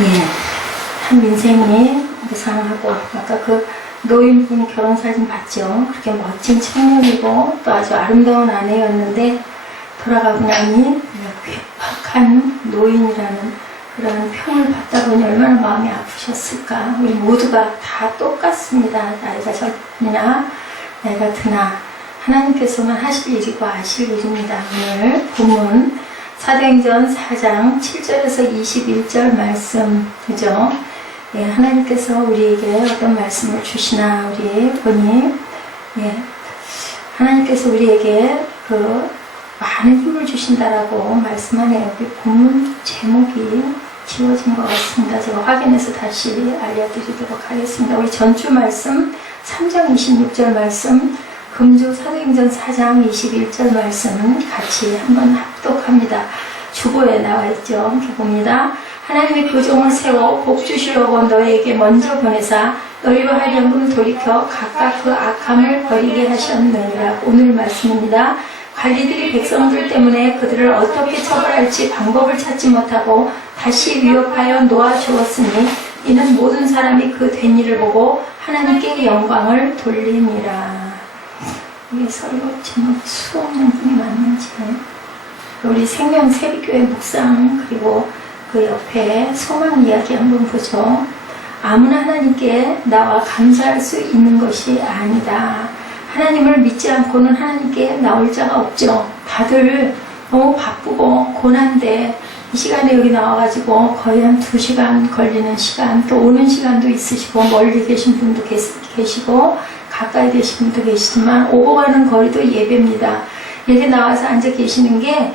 예, 한 인생이 무상하고 아까 그 노인분 결혼 사진 봤죠? 그렇게 멋진 청년이고 또 아주 아름다운 아내였는데 돌아가고 나니 괴팍한 노인이라는 그런 평을 받다 보니 얼마나 마음이 아프셨을까. 우리 모두가 다 똑같습니다. 나이가 젊으나 나이가 드나 하나님께서만 하실 일이고 아실 일입니다. 오늘 본문 사도행전 4장 7절에서 21절 말씀, 그죠? 예, 하나님께서 우리에게 어떤 말씀을 주시나 우리 보니, 예, 하나님께서 우리에게 그 많은 힘을 주신다라고 말씀하네요. 그 본문 제목이 지워진 것 같습니다. 제가 확인해서 다시 알려드리도록 하겠습니다. 우리 전주 말씀 3장 26절 말씀, 금주 사도행전 4장 21절 말씀 같이 한번 합독합니다. 주보에 나와 있죠. 이렇게 봅니다. 하나님의 교종을 세워 복 주시려고 너에게 먼저 보내사 너희와 할 연금을 돌이켜 각각 그 악함을 버리게 하셨느니라. 오늘 말씀입니다. 관리들이 백성들 때문에 그들을 어떻게 처벌할지 방법을 찾지 못하고 다시 위협하여 놓아주었으니 이는 모든 사람이 그 된 일을 보고 하나님께 영광을 돌리니라. 이게 서로 제목 수없는 분이 맞는지. 우리 생명 세비교회 묵상 그리고 그 옆에 소망 이야기 한번 보죠. 아무나 하나님께 나와 감사할 수 있는 것이 아니다. 하나님을 믿지 않고는 하나님께 나올 자가 없죠. 다들 너무 바쁘고 고난데 이 시간에 여기 나와가지고 거의 한 2시간 걸리는 시간, 또 오는 시간도 있으시고 멀리 계신 분도 계시고 가까이 계신 분도 계시지만 오고 가는 거리도 예배입니다. 이렇게 나와서 앉아 계시는 게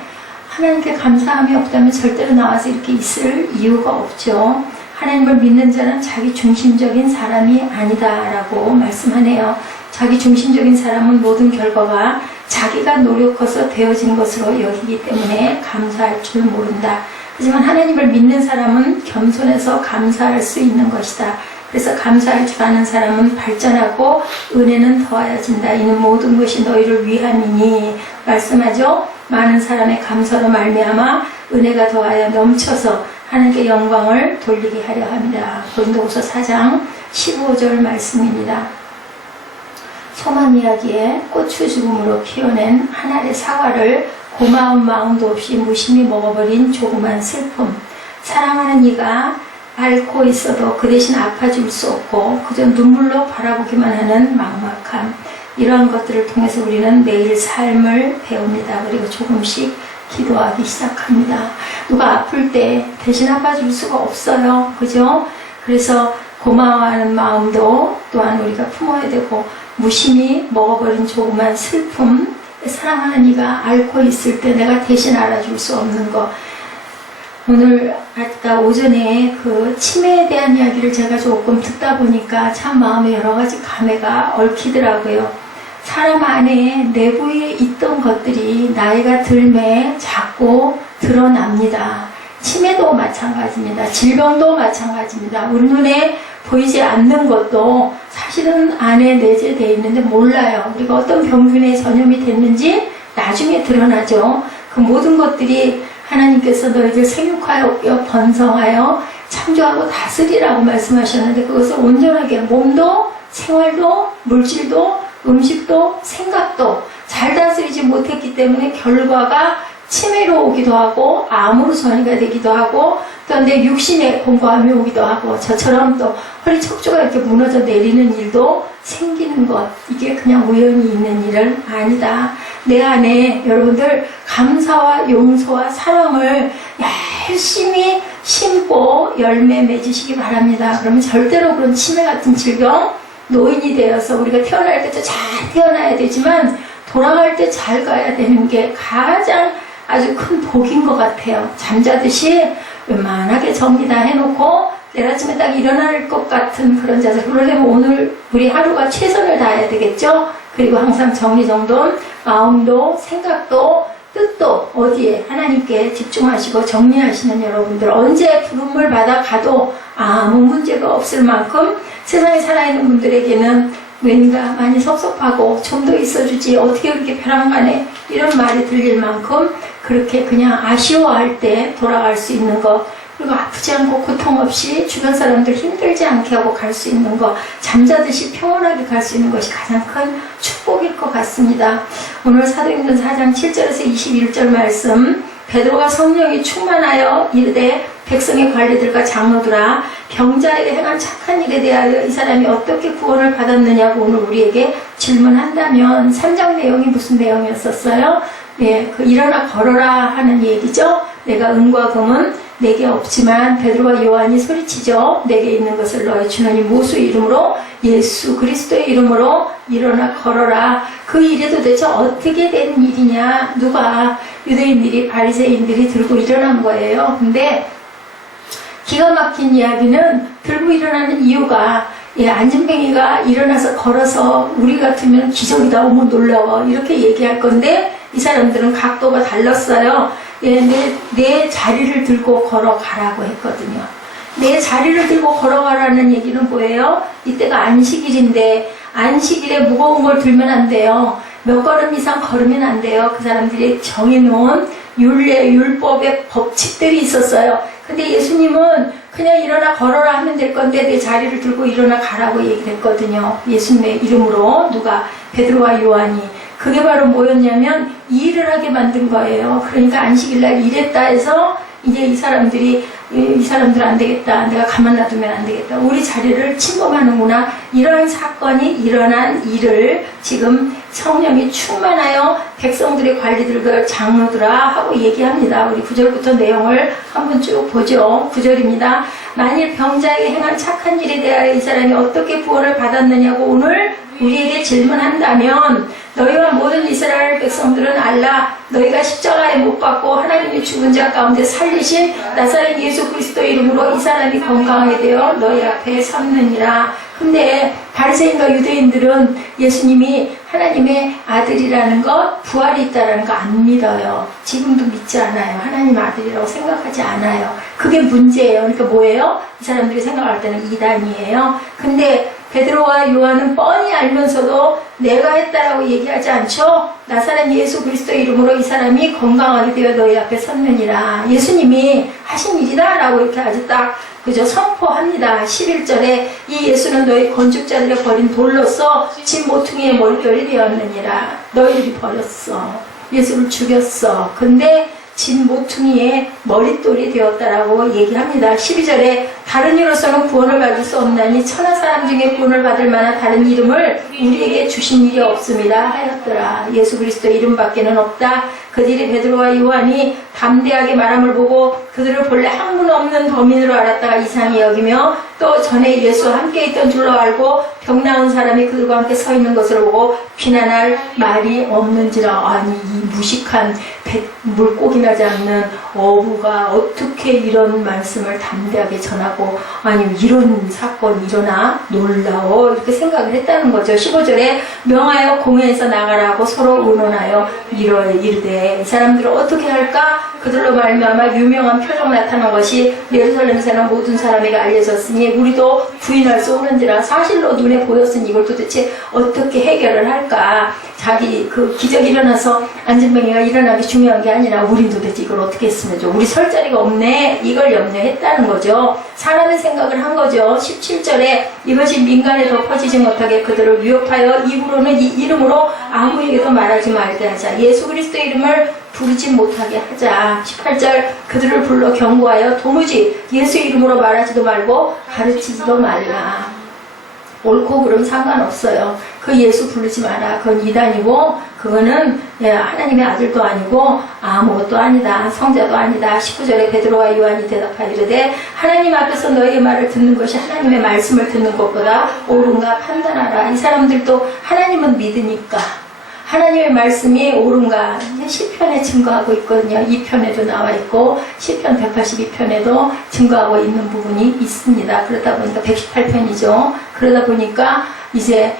하나님께 감사함이 없다면 절대로 나와서 이렇게 있을 이유가 없죠. 하나님을 믿는 자는 자기 중심적인 사람이 아니다라고 말씀하네요. 자기 중심적인 사람은 모든 결과가 자기가 노력해서 되어진 것으로 여기기 때문에 감사할 줄 모른다. 하지만 하나님을 믿는 사람은 겸손해서 감사할 수 있는 것이다. 그래서 감사할 줄 아는 사람은 발전하고 은혜는 더하여진다. 이는 모든 것이 너희를 위함이니 말씀하죠. 많은 사람의 감사로 말미암아 은혜가 더하여 넘쳐서 하나님께 영광을 돌리게 하려 합니다. 고린도후서 4장 15절 말씀입니다. 소망 이야기에 고추 죽음으로 피워낸 한 알의 사과를 고마운 마음도 없이 무심히 먹어버린 조그만 슬픔. 사랑하는 이가 앓고 있어도 그 대신 아파줄 수 없고 그저 눈물로 바라보기만 하는 막막함. 이러한 것들을 통해서 우리는 매일 삶을 배웁니다. 그리고 조금씩 기도하기 시작합니다. 누가 아플 때 대신 아파줄 수가 없어요. 그죠? 그래서 고마워하는 마음도 또한 우리가 품어야 되고 무심히 먹어버린 조그만 슬픔. 사랑하는 이가 앓고 있을 때 내가 대신 알아줄 수 없는 것. 오늘 아까 오전에 그 치매에 대한 이야기를 제가 조금 듣다 보니까 참 마음에 여러 가지 감회가 얽히더라고요. 사람 안에 내부에 있던 것들이 나이가 들매 자꾸 드러납니다. 치매도 마찬가지입니다. 질병도 마찬가지입니다. 우리 눈에 보이지 않는 것도 사실은 안에 내재되어 있는데 몰라요. 우리가 어떤 병균에 전염이 됐는지 나중에 드러나죠. 그 모든 것들이 하나님께서 너희들 생육하여 번성하여 창조하고 다스리라고 말씀하셨는데 그것을 온전하게 몸도 생활도 물질도 음식도 생각도 잘 다스리지 못했기 때문에 결과가 치매로 오기도 하고 암으로 전이가 되기도 하고 또 내 육신에 공고함이 오기도 하고 저처럼 또 허리 척추가 이렇게 무너져 내리는 일도 생기는 것. 이게 그냥 우연히 있는 일은 아니다. 내 안에 여러분들 감사와 용서와 사랑을 열심히 심고 열매 맺으시기 바랍니다. 그러면 절대로 그런 치매 같은 질병 노인이 되어서 우리가 태어날 때도 잘 태어나야 되지만 돌아갈 때 잘 가야 되는 게 가장 아주 큰 복인 것 같아요. 잠자듯이 웬만하게 정리 다 해놓고 내일 아침에 딱 일어날 것 같은 그런 자세. 그러려면 오늘 우리 하루가 최선을 다해야 되겠죠. 그리고 항상 정리정돈, 마음도 생각도 뜻도 어디에 하나님께 집중하시고 정리하시는 여러분들 언제 부름을 받아 가도 아무 문제가 없을 만큼 세상에 살아있는 분들에게는 왠가 많이 섭섭하고 좀 더 있어주지 어떻게 그렇게 벼랑간에 이런 말이 들릴 만큼 그렇게 그냥 아쉬워할 때 돌아갈 수 있는 것. 그리고 아프지 않고 고통 없이 주변 사람들 힘들지 않게 하고 갈 수 있는 것, 잠자듯이 평온하게 갈 수 있는 것이 가장 큰 축복일 것 같습니다. 오늘 사도행전 4장 7절에서 21절 말씀, 베드로가 성령이 충만하여 이르되 백성의 관리들과 장로들아 병자에게 행한 착한 일에 대하여 이 사람이 어떻게 구원을 받았느냐고 오늘 우리에게 질문한다면 3장 내용이 무슨 내용이었었어요? 예, 그 일어나 걸어라 하는 얘기죠. 내가 은과 금은 내게 없지만 베드로와 요한이 소리치죠. 내게 있는 것을 너의 주님이 모수의 이름으로 예수 그리스도의 이름으로 일어나 걸어라. 그 일이 도대체 어떻게 된 일이냐? 누가 유대인들이 바리새인들이 들고 일어난 거예요. 근데 기가 막힌 이야기는 들고 일어나는 이유가 안진뱅이가 일어나서 걸어서 우리 같으면 기적이다 오면 놀라워 이렇게 얘기할 건데 이 사람들은 각도가 달랐어요. 내 자리를 들고 걸어가라고 했거든요. 내 자리를 들고 걸어가라는 얘기는 뭐예요? 이때가 안식일인데 안식일에 무거운 걸 들면 안 돼요. 몇 걸음 이상 걸으면 안 돼요. 그 사람들이 정해놓은 율례, 율법의 법칙들이 있었어요. 근데 예수님은 그냥 일어나 걸어라 하면 될 건데 내 자리를 들고 일어나 가라고 얘기를 했거든요. 예수님의 이름으로 누가 베드로와 요한이. 그게 바로 뭐였냐면 일을 하게 만든 거예요. 그러니까 안식일날 일했다 해서 이제 이 사람들 안 되겠다. 내가 가만 놔두면 안 되겠다. 우리 자리를 침범하는구나. 이러한 사건이 일어난 일을 지금 성령이 충만하여 백성들의 관리들과 장로들아 하고 얘기합니다. 우리 9절부터 내용을 한번 쭉 보죠. 9절입니다. 만일 병자에게 행한 착한 일에 대하여 이 사람이 어떻게 구원을 받았느냐고 오늘 우리에게 질문한다면 너희와 모든 이스라엘 백성들은 알라. 너희가 십자가에 못 박고 하나님이 죽은 자 가운데 살리신 나사렛 예수 그리스도의 이름으로 이 사람이 건강하게 되어 너희 앞에 섰느니라. 근데 바리새인과 유대인들은 예수님이 하나님의 아들이라는 것, 부활이 있다는 거 안 믿어요. 지금도 믿지 않아요. 하나님 아들이라고 생각하지 않아요. 그게 문제예요. 그러니까 뭐예요? 이 사람들이 생각할 때는 이단이에요. 근데 베드로와 요한은 뻔히 알면서도 내가 했다라고 얘기하지 않죠? 나사렛 예수 그리스도의 이름으로 이 사람이 건강하게 되어 너희 앞에 섰느니라. 예수님이 하신 일이다 라고 이렇게 아주 딱 그저 선포합니다. 11절에 이 예수는 너희 건축자들의 버린 돌로서 진 모퉁이의 머릿돌이 되었느니라. 너희들이 버렸어. 예수를 죽였어. 근데 진 모퉁이의 머릿돌이 되었다라고 얘기합니다. 12절에 다른 이로서는 구원을 받을 수 없나니 천하 사람 중에 구원을 받을 만한 다른 이름을 우리에게 주신 일이 없음이라 하였더라. 예수 그리스도의 이름밖에는 없다. 그들이 베드로와 요한이 담대하게 말함을 보고 그들을 본래 학문 없는 범인으로 알았다가 이상히 여기며 또 전에 예수와 함께 있던 줄로 알고 병 나은 사람이 그들과 함께 서 있는 것을 보고 비난할 말이 없는지라. 아니 이 무식한 물고기 나지 않는 어부가 어떻게 이런 말씀을 담대하게 전하고 아니 이런 사건이 일어나 놀라워 이렇게 생각을 했다는 거죠. 15절에 명하여 공회에서 나가라고 서로 의논하여 이르되 이 사람들을 어떻게 할까? 그들로 말미암아 유명한 표적 나타난 것이 예루살렘에 사는 모든 사람에게 알려졌으니 우리도 부인할 수 없는지라. 사실로 눈에 보였으니 이걸 도대체 어떻게 해결을 할까? 자기 그 기적이 일어나서 안진뱅이가 일어나기 중요한 게 아니라 우리 도대체 이걸 어떻게 했으면 좋아. 우리 설 자리가 없네. 이걸 염려했다는 거죠. 사람의 생각을 한 거죠. 17절에 이것이 민간에 더 퍼지지 못하게 그들을 위협하여 입으로는 이 이름으로 아무에게도 말하지 말게 하자. 예수 그리스도의 이름을 부르지 못하게 하자. 18절 그들을 불러 경고하여 도무지 예수의 이름으로 말하지도 말고 가르치지도 말라. 옳고 그름 상관없어요. 그 예수 부르지 마라. 그건 이단이고 그거는 하나님의 아들도 아니고 아무것도 아니다. 성자도 아니다. 19절에 베드로와 요한이 대답하여 이르되 하나님 앞에서 너희의 말을 듣는 것이 하나님의 말씀을 듣는 것보다 옳은가 판단하라. 이 사람들도 하나님은 믿으니까 하나님의 말씀이 옳은가 시편에 증거하고 있거든요. 2편에도 나와 있고 시편 182편에도 증거하고 있는 부분이 있습니다. 그러다 보니까 118편이죠. 그러다 보니까 이제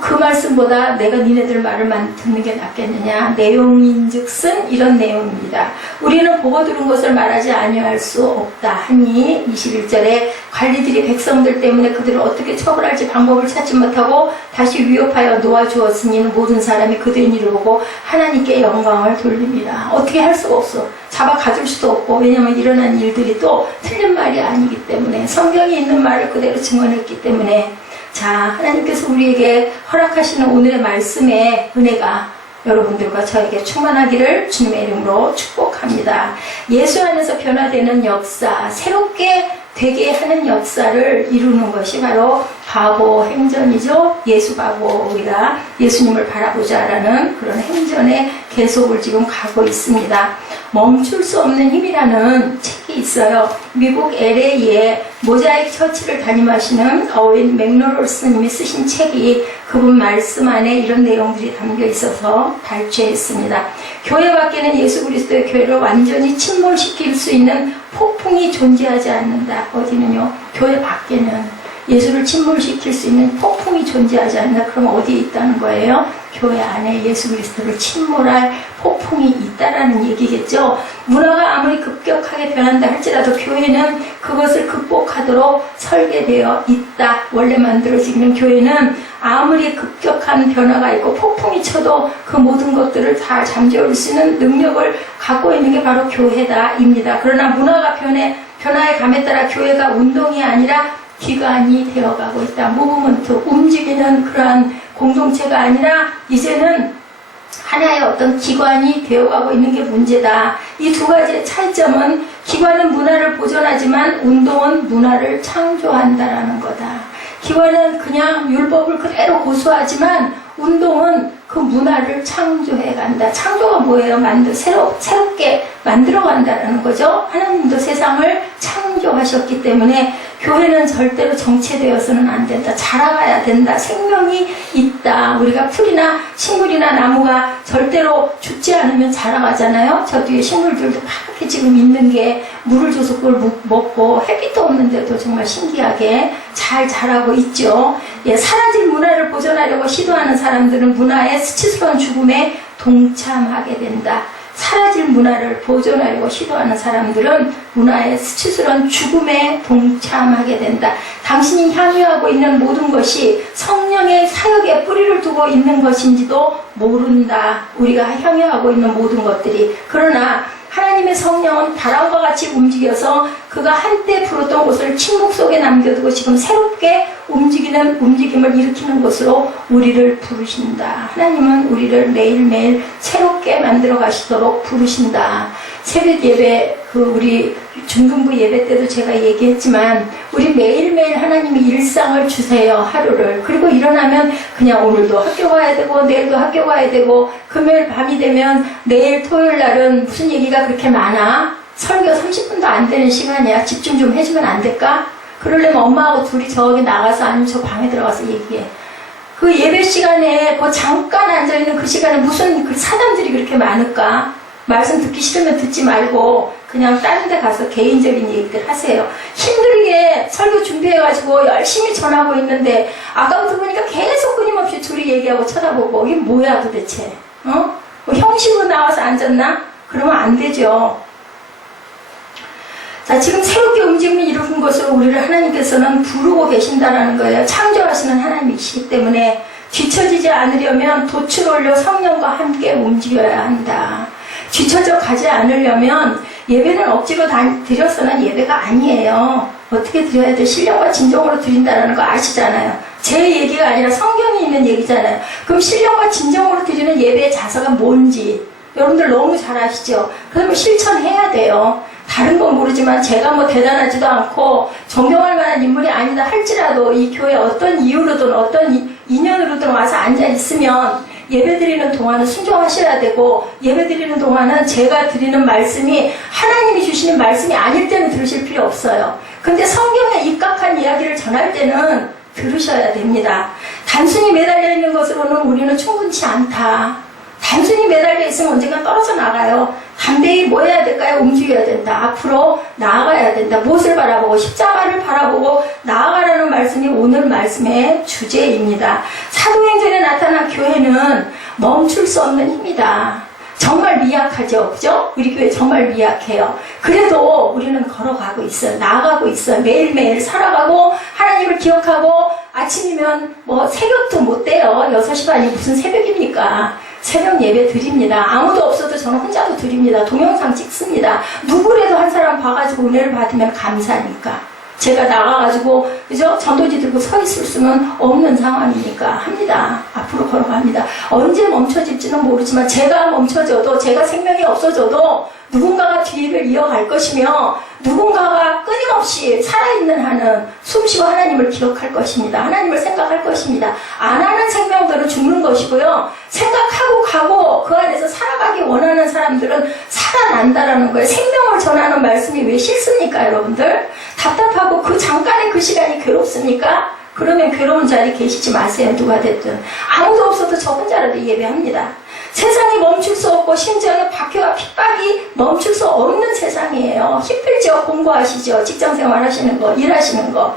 그 말씀보다 내가 니네들 말을만 듣는 게 낫겠느냐. 내용인즉슨 이런 내용입니다. 우리는 보고 들은 것을 말하지 아니할 수 없다 하니 21절에 관리들이 백성들 때문에 그들을 어떻게 처벌할지 방법을 찾지 못하고 다시 위협하여 놓아주었으니 모든 사람이 그들의 일을 보고 하나님께 영광을 돌립니다. 어떻게 할 수가 없어. 잡아 가둘 수도 없고, 왜냐하면 일어난 일들이 또 틀린 말이 아니기 때문에, 성경에 있는 말을 그대로 증언했기 때문에. 자, 하나님께서 우리에게 허락하시는 오늘의 말씀의 은혜가 여러분들과 저에게 충만하기를 주님의 이름으로 축복합니다. 예수 안에서 변화되는 역사, 새롭게 되게 하는 역사를 이루는 것이 바로 바보 행전이죠. 예수 바보, 우리가 예수님을 바라보자라는 그런 행전의 계속을 지금 가고 있습니다. 멈출 수 없는 힘이라는 책이 있어요. 미국 LA에 모자이크 처치를 담임하시는 어윈 맥노롤스님이 쓰신 책이 그분 말씀 안에 이런 내용들이 담겨 있어서 발췌했습니다. 교회 밖에는 예수 그리스도의 교회를 완전히 침몰시킬 수 있는 폭풍이 존재하지 않는다. 어디는요? 교회 밖에는 예수를 침몰시킬 수 있는 폭풍이 존재하지 않는다. 그럼 어디에 있다는 거예요? 교회 안에 예수 그리스도를 침몰할 폭풍이 있다라는 얘기겠죠. 문화가 아무리 급격하게 변한다 할지라도 교회는 그것을 극복하도록 설계되어 있다. 원래 만들어지는 교회는 아무리 급격한 변화가 있고 폭풍이 쳐도 그 모든 것들을 다 잠재울 수 있는 능력을 갖고 있는 게 바로 교회다입니다. 그러나 문화가 변화의 감에 따라 교회가 운동이 아니라 기관이 되어가고 있다. 무브먼트, 움직이는 그러한 공동체가 아니라 이제는 하나의 어떤 기관이 되어가고 있는 게 문제다. 이 두 가지의 차이점은 기관은 문화를 보존하지만 운동은 문화를 창조한다라는 거다. 기관은 그냥 율법을 그대로 고수하지만 운동은 그 문화를 창조해 간다. 창조가 뭐예요? 새롭게 만들어 간다라는 거죠. 하나님도 세상을 창조하셨기 때문에 교회는 절대로 정체되어서는 안 된다. 자라가야 된다. 생명이 있다. 우리가 풀이나 식물이나 나무가 절대로 죽지 않으면 자라가잖아요. 저 뒤에 식물들도 파랗게 지금 있는 게 물을 줘서 그걸 먹고 햇빛도 없는데도 정말 신기하게 잘 자라고 있죠. 예, 사라질 문화를 보존하려고 시도하는 사람들은 문화의 수치스러운 죽음에 동참하게 된다. 사라질 문화를 보존하려고 시도하는 사람들은 문화의 수치스러운 죽음에 동참하게 된다. 당신이 향유하고 있는 모든 것이 성령의 사역에 뿌리를 두고 있는 것인지도 모른다. 우리가 향유하고 있는 모든 것들이. 그러나 하나님의 성령은 바람과 같이 움직여서 그가 한때 불었던 것을 침묵 속에 남겨두고 지금 새롭게 움직이는 움직임을 일으키는 것으로 우리를 부르신다. 하나님은 우리를 매일매일 새롭게 만들어 가시도록 부르신다. 새벽 예배, 우리 중등부 예배 때도 제가 얘기했지만 우리 매일매일 하나님이 일상을 주세요. 하루를. 그리고 일어나면 그냥 오늘도 학교 가야 되고 내일도 학교 가야 되고 금요일 밤이 되면 내일 토요일 날은 무슨 얘기가 그렇게 많아? 설교 30분도 안 되는 시간이야. 집중 좀 해주면 안 될까? 그러려면 엄마하고 둘이 저기 나가서 아니면 저 방에 들어가서 얘기해. 그 예배 시간에 그 잠깐 앉아있는 그 시간에 무슨 그 사람들이 그렇게 많을까? 말씀 듣기 싫으면 듣지 말고 그냥 다른 데 가서 개인적인 얘기들 하세요. 힘들게 설교 준비해가지고 열심히 전하고 있는데 아까부터 보니까 계속 끊임없이 둘이 얘기하고 쳐다보고 이게 뭐야 도대체? 뭐 형식으로 나와서 앉았나? 그러면 안 되죠. 자, 지금 새롭게 움직임을 이루는 것으로 우리를 하나님께서는 부르고 계신다라는 거예요. 창조하시는 하나님이시기 때문에 뒤처지지 않으려면 돛을 올려 성령과 함께 움직여야 한다. 뒤처져 가지 않으려면 예배는 억지로 드려서는 예배가 아니에요. 어떻게 드려야 돼? 신령과 진정으로 드린다는 거 아시잖아요. 제 얘기가 아니라 성경에 있는 얘기잖아요. 그럼 신령과 진정으로 드리는 예배의 자세가 뭔지 여러분들 너무 잘 아시죠? 그러면 실천해야 돼요. 다른 건 모르지만 제가 뭐 대단하지도 않고 존경할 만한 인물이 아니다 할지라도 이 교회 어떤 이유로든 어떤 인연으로든 와서 앉아있으면 예배드리는 동안은 순종하셔야 되고 예배드리는 동안은 제가 드리는 말씀이 하나님이 주시는 말씀이 아닐 때는 들으실 필요 없어요. 근데 성경에 입각한 이야기를 전할 때는 들으셔야 됩니다. 단순히 매달려 있는 것으로는 우리는 충분치 않다. 단순히 매달려 있으면 언젠가 떨어져 나가요. 담대히 뭐 해야 될까요? 움직여야 된다. 앞으로 나아가야 된다. 무엇을 바라보고? 십자가를 바라보고 나아가라는 말씀이 오늘 말씀의 주제입니다. 사도행전에 나타난 교회는 멈출 수 없는 힘이다. 정말 미약하죠, 그죠? 우리 교회 정말 미약해요. 그래도 우리는 걸어가고 있어요. 나아가고 있어요. 매일매일 살아가고 하나님을 기억하고 아침이면 뭐 새벽도 못 돼요. 6시 반이 무슨 새벽입니까? 새벽 예배 드립니다. 아무도 없어도 저는 혼자도 드립니다. 동영상 찍습니다. 누구라도 한 사람 봐가지고 은혜를 받으면 감사하니까. 제가 나가가지고 그죠? 전도지 들고 서 있을 수는 없는 상황이니까 합니다. 앞으로 걸어갑니다. 언제 멈춰질지는 모르지만 제가 멈춰져도 제가 생명이 없어져도 누군가가 뒤를 이어갈 것이며 누군가가 끊임없이 살아있는 한은 숨쉬고 하나님을 기억할 것입니다. 하나님을 생각할 것입니다. 안 하는 생명들은 죽는 것이고요. 생각하고 가고 그 안에서 살아가기 원하는 사람들은 살아난다라는 거예요. 생명을 전하는 말씀이 왜 싫습니까, 여러분들? 답답하고 그 잠깐의 그 시간이 괴롭습니까? 그러면 괴로운 자리에 계시지 마세요. 누가 됐든. 아무도 없어도 저 혼자라도 예배합니다. 세상이 멈출 수 없고 심지어는 박해와 핍박이 멈출 수 없는 세상이에요. 힘들죠. 공부하시죠. 직장생활 하시는 거, 일하시는 거.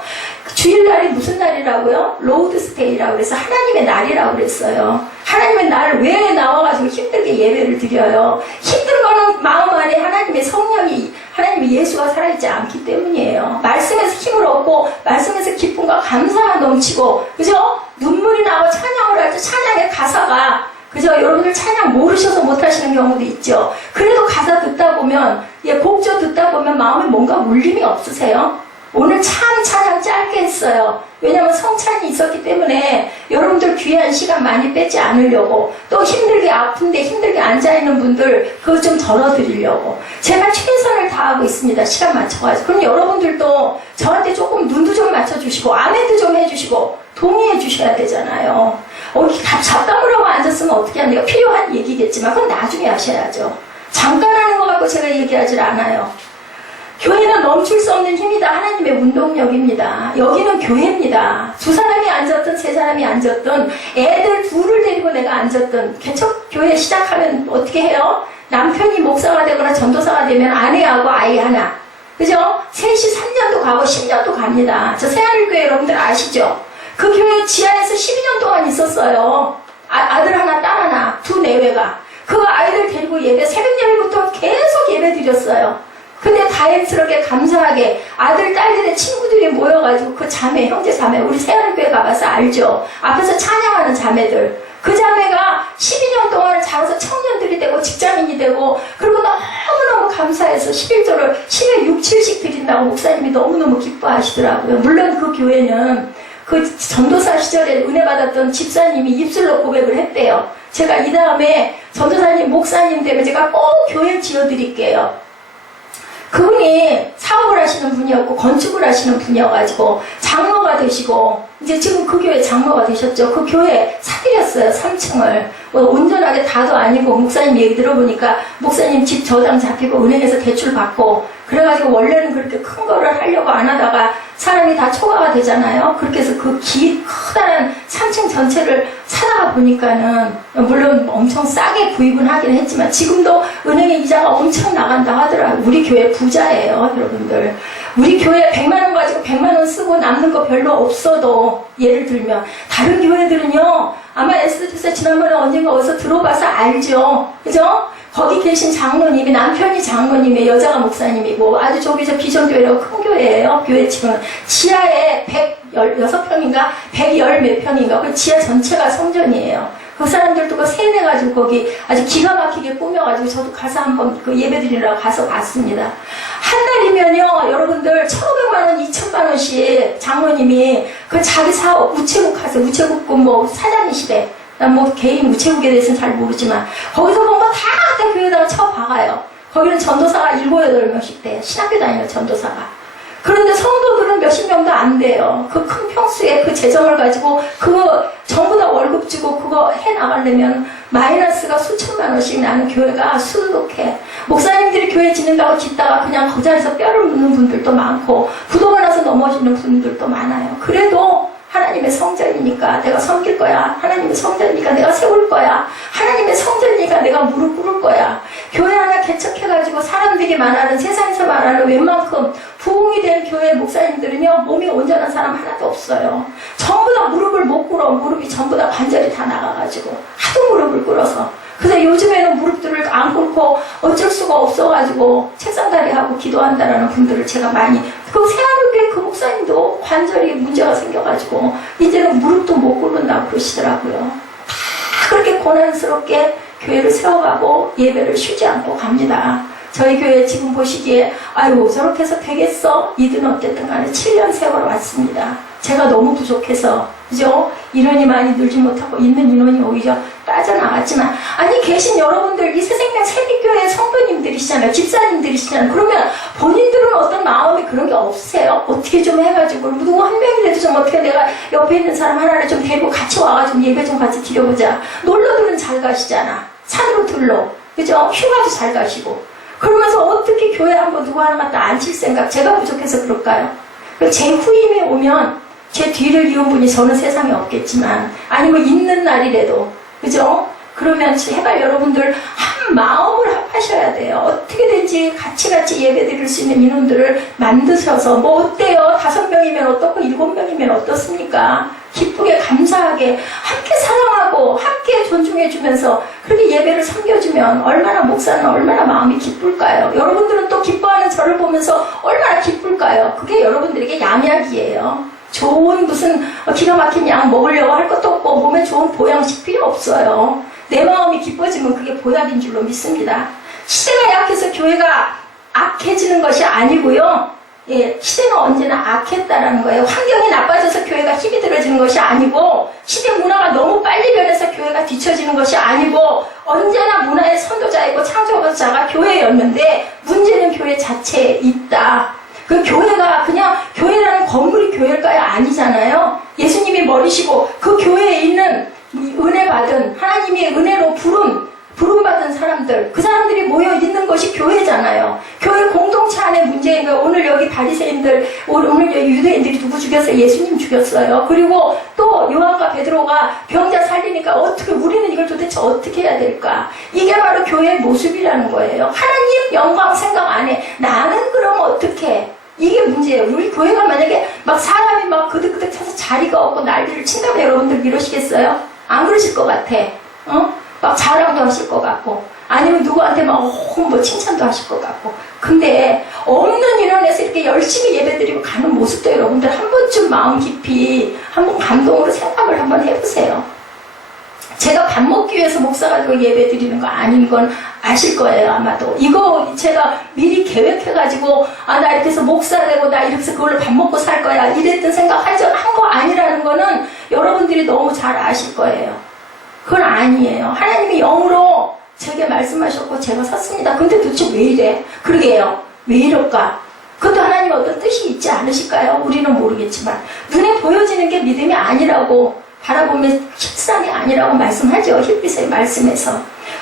주일날이 무슨 날이라고요? 로드스테이라고 그래서 하나님의 날이라고 그랬어요. 하나님의 날 왜 나와가지고 힘들게 예배를 드려요? 힘든 거는 마음 안에 하나님의 성령이, 하나님의 예수가 살아있지 않기 때문이에요. 말씀에서 힘을 얻고 말씀에서 기쁨과 감사가 넘치고 그죠? 눈물이 나고 찬양을 할 때 찬양의 가사가 그죠? 여러분들 찬양 모르셔서 못하시는 경우도 있죠. 그래도 가사 듣다 보면 곡조 듣다 보면 마음에 뭔가 울림이 없으세요? 오늘 참 찬양 짧게 했어요. 왜냐면 성찬이 있었기 때문에 여러분들 귀한 시간 많이 뺏지 않으려고 또 힘들게 아픈데 힘들게 앉아있는 분들 그거 좀 덜어드리려고 제가 최선을 다하고 있습니다. 시간 맞춰가지고. 그럼 여러분들도 저한테 조금 눈도 좀 맞춰주시고 아멘도 좀 해주시고 동의해 주셔야 되잖아요. 잡담을 하고 앉았으면 어떻게 합니까? 필요한 얘기겠지만 그건 나중에 하셔야죠. 잠깐 하는 거 갖고 제가 얘기하질 않아요. 교회는 멈출 수 없는 힘이다. 하나님의 운동력입니다. 여기는 교회입니다. 두 사람이 앉았든 세 사람이 앉았든 애들 둘을 데리고 내가 앉았든 개척교회 시작하면 어떻게 해요? 남편이 목사가 되거나 전도사가 되면 아내하고 아이 하나 그죠? 셋이 3년도 가고 10년도 갑니다. 저 새하늘교회 여러분들 아시죠? 그 교회 지하에서 12년 동안 있었어요. 아들 하나 딸 하나 두 내외가 그 아이들 데리고 예배 새벽 예배부터 계속 예배 드렸어요. 근데 다행스럽게 감사하게 아들 딸들의 친구들이 모여가지고 그 자매 형제 자매 우리 새하늘교회 가봐서 알죠. 앞에서 찬양하는 자매들 그 자매가 12년 동안 자라서 청년들이 되고 직장인이 되고 그리고 너무너무 감사해서 11조를 10에 6, 7씩 드린다고 목사님이 너무너무 기뻐하시더라고요. 물론 그 교회는 그 전도사 시절에 은혜 받았던 집사님이 입술로 고백을 했대요. 제가 이 다음에 전도사님 목사님 되면 제가 꼭 교회 지어드릴게요. 그분이 사업을 하시는 분이었고 건축을 하시는 분이어가지고 장로가 되시고 이제 지금 그 교회 장로가 되셨죠. 그 교회 사드렸어요. 3층을 뭐 온전하게 다도 아니고 목사님 얘기 들어보니까 목사님 집 저당 잡히고 은행에서 대출 받고 그래가지고 원래는 그렇게 큰 거를 하려고 안 하다가 사람이 다 초과가 되잖아요. 그렇게 해서 그 커다란 3층 전체를 사다가 보니까는 물론 엄청 싸게 구입은 하긴 했지만 지금도 은행의 이자가 엄청 나간다 하더라고요. 우리 교회 부자예요, 여러분들. 우리 교회 100만 원 가지고 100만 원 쓰고 남는 거 별로 없어도 예를 들면 다른 교회들은요 아마 에스더주사 지난번에 언젠가 어디서 들어봐서 알죠, 그죠? 거기 계신 장로님이 남편이 장로님의 여자가 목사님이고 아주 저기 저 비전교회라고 큰 교회예요. 교회 지금 지하에 116평인가 110 몇 평인가 그 지하 전체가 성전이에요. 그 사람들도 그 세뇌가지고 거기 아주 기가 막히게 꾸며가지고 저도 가서 한번 그 예배 드리려고 가서 봤습니다. 한 달이면요 여러분들 1,500만 원 2,000만 원씩 장로님이 그 자기 사업 우체국 하세요. 우체국 뭐 사장이시대. 난 뭐 개인 우체국에 대해서는 잘 모르지만 거기서 본 거 다 갖다 교회에다가 쳐박아요. 거기는 전도사가 7, 8명씩 돼요. 신학교 다니는 전도사가. 그런데 성도들은 몇십 명도 안 돼요. 그 큰 평수에 그 재정을 가지고 그거 전부 다 월급 주고 그거 해나가려면 마이너스가 수천만 원씩 나는 교회가 수두룩해. 목사님들이 교회 짓는다고 짓다가 그냥 그 자리에서 뼈를 묻는 분들도 많고 부도가 나서 넘어지는 분들도 많아요. 그래도 하나님의 성전이니까 내가 섬길 거야. 하나님의 성전이니까 내가 세울 거야. 하나님의 성전이니까 내가 무릎 꿇을 거야. 교회 하나 개척해가지고 사람들이 말하는 세상에서 말하는 웬만큼 부흥이 된 교회 목사님들은요, 몸이 온전한 사람 하나도 없어요. 전부 다 무릎을 못 꿇어. 무릎이 전부 다 관절이 다 나가가지고. 하도 무릎을 꿇어서. 그래서 요즘에는 무릎들을 안 꿇고 어쩔 수가 없어가지고 책상다리 하고 기도한다라는 분들을 제가 많이, 그 새하늘교회 그 목사님도 관절이 문제가 생겨가지고 이제는 무릎도 못 꿇는다고 그러시더라고요. 다 그렇게 고난스럽게 교회를 세워가고 예배를 쉬지 않고 갑니다. 저희 교회 지금 보시기에 아유 저렇게 해서 되겠어? 이든 어쨌든 간에 7년 세월 왔습니다. 제가 너무 부족해서 그죠? 인원이 많이 늘지 못하고 있는 인원이 오히려 빠져나갔지만, 아니 계신 여러분들 이 새생명 세빛교회 성도님들이시잖아요. 집사님들이시잖아요. 그러면 본인들은 어떤 마음이 그런 게 없으세요? 어떻게 좀 해가지고 누구 한 명이라도 좀 어떻게 내가 옆에 있는 사람 하나를 좀 데리고 같이 와가지고 예배 좀 같이 드려보자. 놀러들은 잘 가시잖아. 산으로 들러 그죠? 휴가도 잘 가시고. 그러면서 어떻게 교회 한번 누구 하나 갖다 앉힐 생각, 제가 부족해서 그럴까요? 제 후임에 오면 제 뒤를 이은 분이 저는 세상에 없겠지만, 아니면 있는 날이라도 그죠? 그러면 제발 여러분들 한 마음을 합하셔야 돼요. 어떻게든지 같이 예배 드릴 수 있는 인원들을 만드셔서, 뭐 어때요? 5명이면 어떻고 7명이면 어떻습니까? 기쁘게 감사하게 함께 사랑하고 함께 존중해주면서 그렇게 예배를 섬겨주면 얼마나 목사는 얼마나 마음이 기쁠까요? 여러분들은 또 기뻐하는 저를 보면서 얼마나 기쁠까요? 그게 여러분들에게 양약이에요. 좋은 무슨 기가 막힌 약 먹으려고 할 것도 없고 몸에 좋은 보양식 필요 없어요. 내 마음이 기뻐지면 그게 보약인 줄로 믿습니다. 시대가 약해서 교회가 악해지는 것이 아니고요. 예, 시대는 언제나 악했다라는 거예요. 환경이 나빠져서 교회가 힘이 들어지는 것이 아니고, 시대 문화가 너무 빨리 변해서 교회가 뒤처지는 것이 아니고, 언제나 문화의 선도자이고 창조자가 교회였는데 문제는 교회 자체에 있다. 그 교회가 그냥 교회라는 건물이 교회일까요? 아니잖아요. 예수님이 머리시고 그 교회에 있는 은혜 받은, 하나님의 은혜로 부름받은 사람들, 그 사람들이 모여 있는 것이 교회잖아요. 교회 공동체 안에 문제인 거예요. 오늘 여기 바리새인들, 오늘 여기 유대인들이 누구 죽였어요? 예수님 죽였어요. 그리고 또 요한과 베드로가 병자 살리니까 어떻게, 우리는 이걸 도대체 어떻게 해야 될까? 이게 바로 교회의 모습이라는 거예요. 하나님 영광 생각 안 해. 나는 그럼 어떻게? 이게 문제예요. 우리 교회가 만약에 막 사람이 막 그득그득 차서 자리가 없고 난리를 친다면 여러분들 이러시겠어요? 안 그러실 것 같아. 막 자랑도 하실 것 같고, 아니면 누구한테 막 뭐 칭찬도 하실 것 같고. 근데 없는 인원에서 이렇게 열심히 예배드리고 가는 모습도 여러분들 한 번쯤 마음 깊이 한번 감동으로 생각을 한번 해보세요. 제가 밥 먹기 위해서 목사 가지고 예배 드리는 거 아닌 건 아실 거예요, 아마도. 이거 제가 미리 계획해가지고, 나 이렇게 해서 목사 되고, 나 이렇게 해서 그걸로 밥 먹고 살 거야. 이랬던 생각 한 거 아니라는 거는 여러분들이 너무 잘 아실 거예요. 그건 아니에요. 하나님이 영으로 제게 말씀하셨고 제가 섰습니다. 근데 도대체 왜 이래? 그러게요. 왜 이럴까? 그것도 하나님 어떤 뜻이 있지 않으실까요? 우리는 모르겠지만 눈에 보여지는 게 믿음이 아니라고, 바라보면 실상이 아니라고 말씀하죠. 히브리서의 말씀에서.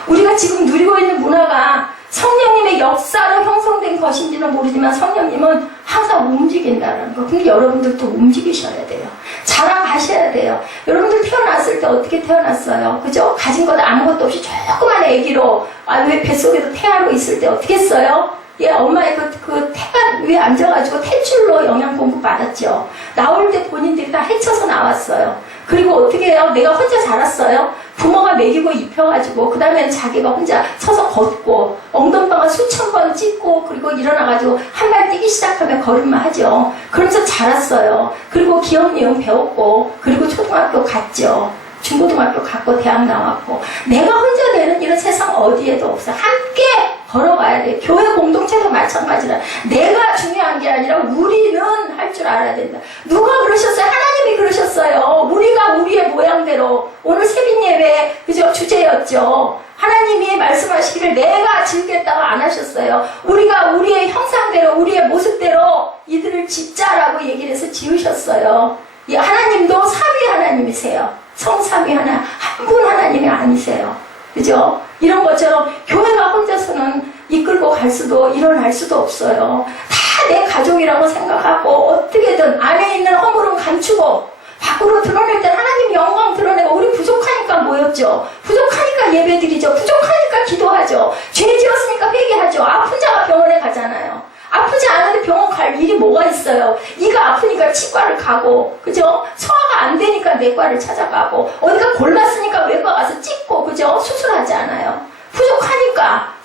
우리가 지금 누리고 있는 문화가 성령님의 역사로 형성된 것인지는 모르지만 성령님은 항상 움직인다는 거. 근데 여러분들도 움직이셔야 돼요. 자라가셔야 돼요. 여러분들 태어났을 때 어떻게 태어났어요? 그죠? 가진 것 아무것도 없이 조그만 애기로, 왜 뱃속에도 태아로 있을 때 어떻게 했어요? 예, 엄마의 그 태가 위에 앉아가지고 탯줄로 영양 공급 받았죠. 나올 때 본인들이 다 헤쳐서 나왔어요. 그리고 어떻게 해요? 내가 혼자 자랐어요. 부모가 먹이고 입혀가지고, 그 다음에 자기가 혼자 서서 걷고, 엉덩방아 수천 번 찍고, 그리고 일어나가지고 한 발 뛰기 시작하면 걸음마 하죠. 그러면서 자랐어요. 그리고 기억 내용 배웠고, 그리고 초등학교 갔죠. 중고등학교 갔고, 대학 나왔고. 내가 혼자 되는 일은 세상 어디에도 없어요. 함께 걸어가야 돼. 교회 공동체도 마찬가지라. 내가 중요한 게 아니라 우리는 할 줄 알아야 된다. 누가 그러셨어요? 하나님이 그러셨어요. 우리가 우리의 모양대로. 오늘 새벽 예배 그죠? 주제였죠. 하나님이 말씀하시기를 내가 지으겠다고 안 하셨어요. 우리가 우리의 형상대로, 우리의 모습대로 이들을 짓자라고 얘기를 해서 지으셨어요. 하나님도 삼위 하나님이세요. 성삼위 하나, 한 분 하나님이 아니세요. 그죠? 이런 것처럼 교회가 혼자서는 이끌고 갈 수도, 일어날 수도 없어요. 다 내 가족이라고 생각하고 어떻게든 안에 있는 허물은 감추고 밖으로 드러낼 때 하나님 영광 드러내고, 우리 부족하니까 모였죠. 부족하니까 예배드리죠. 부족하니까 기도하죠. 죄 지었으니까 회개하죠. 아픈 자가 병원에 가잖아요. 아프지 않은데 병원 갈 일이 뭐가 있어요? 이가 아프니까 치과를 가고, 그죠? 소화가 안 되니까 내과를 찾아가고, 어디가 골랐으니까 외과 가서 찍고, 그죠? 수술하지 않아요. 부족하니까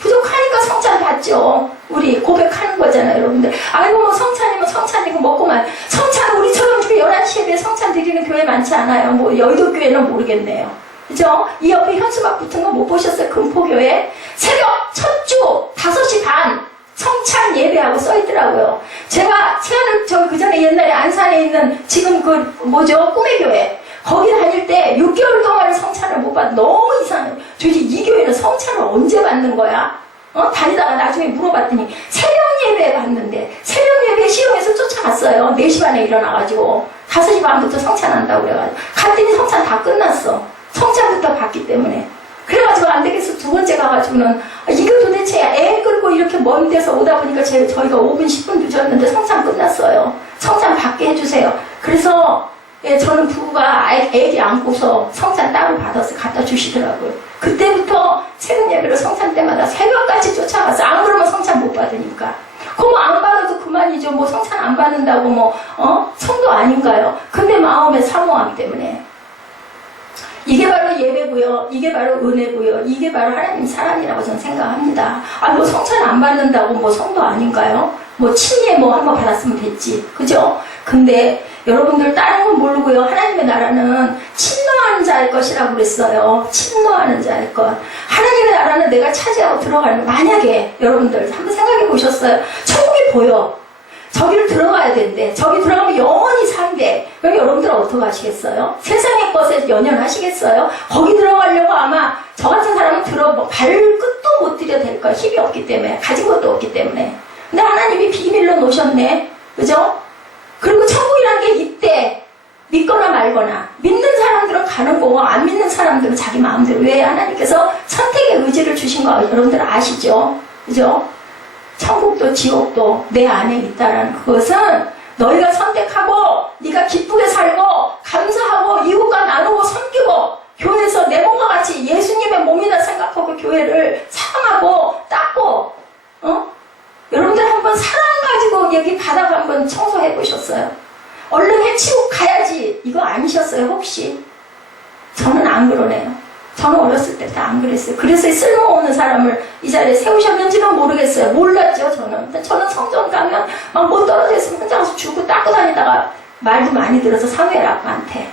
성찬 받죠. 우리 고백하는 거잖아요, 여러분들. 아이고, 뭐 성찬이면 성찬이고 먹고만. 성찬, 우리처럼 11시 예배에 성찬 드리는 교회 많지 않아요. 뭐 여의도 교회는 모르겠네요. 그죠? 이 옆에 현수막 붙은 거 못 보셨어요? 금포교회? 새벽 첫 주 5시 반 성찬 예배하고 써있더라고요. 제가 그 전에 옛날에 안산에 있는 지금 꿈의 교회. 거기 다닐 때 6개월 동안 성찬을 못 받아. 너무 이상해요. 도대체 이 교회는 성찬을 언제 받는 거야? 다니다가 나중에 물어봤더니 새벽 예배에 갔는데, 새벽 예배 시흥에서 쫓아갔어요. 4시 반에 일어나가지고 5시 반부터 성찬한다고 그래가지고 갔더니 성찬 다 끝났어. 성찬부터 받기 때문에. 그래가지고 안 되겠어. 두 번째 가가지고는 이거 도대체 애 끌고 이렇게 먼 데서 오다 보니까 저희가 5분 10분 늦었는데 성찬 끝났어요. 성찬 받게 해주세요. 그래서 저는 부부가 애기 안고서 성찬 따로 받아서 갖다 주시더라고요. 그때부터 새벽 예배로 성찬 때마다 새벽까지 쫓아가서, 안 그러면 성찬 못 받으니까. 그럼 안 받아도 그만이죠. 뭐 성찬 안 받는다고 성도 아닌가요? 근데 마음의 사모함 때문에. 이게 바로 예배고요. 이게 바로 은혜고요. 이게 바로 하나님 사랑이라고 저는 생각합니다. 뭐 성찬 안 받는다고 뭐 성도 아닌가요? 뭐 친례 한번 받았으면 됐지. 그죠? 근데 여러분들 다른 건 모르고요. 하나님의 나라는 침노하는 자일 것이라고 그랬어요. 침노하는 자일 것. 하나님의 나라는 내가 차지하고 들어가는 거. 만약에 여러분들 한번 생각해 보셨어요? 천국이 보여. 저기를 들어가야 된대. 저기 들어가면 영원히 산대. 그럼 여러분들은 어떻게 하시겠어요? 세상의 것에 연연하시겠어요? 거기 들어가려고 아마 저 같은 사람은 발끝도 못 들여댈 거야. 힘이 없기 때문에. 가진 것도 없기 때문에. 근데 하나님이 비밀로 놓으셨네. 그죠? 그리고 천국이라는 게 있대. 믿거나 말거나. 믿는 사람들은 가는 거고, 안 믿는 사람들은 자기 마음대로. 왜 하나님께서 선택의 의지를 주신 거 여러분들 아시죠? 그죠? 천국도 지옥도 내 안에 있다라는 그것은 너희가 선택하고 네가 기쁘게 살고 감사하고 이웃과 나누고 섬기고 교회에서 내 몸과 같이 예수님의 몸이다 생각하고 교회를 사랑하고 닦고 여러분들 한번 사랑 가지고 여기 바닥 한번 청소해 보셨어요? 얼른 해치우고 가야지 이거 아니셨어요 혹시? 저는 안 그러네요. 저는 어렸을 때부터 안 그랬어요. 그래서 쓸모없는 사람을 이 자리에 세우셨는지는 모르겠어요. 몰랐죠, 저는. 저는 성전 가면 막 못 떨어져 있으면 혼자 가서 주고 닦고 다니다가 말도 많이 들어서 사무엘 아빠한테.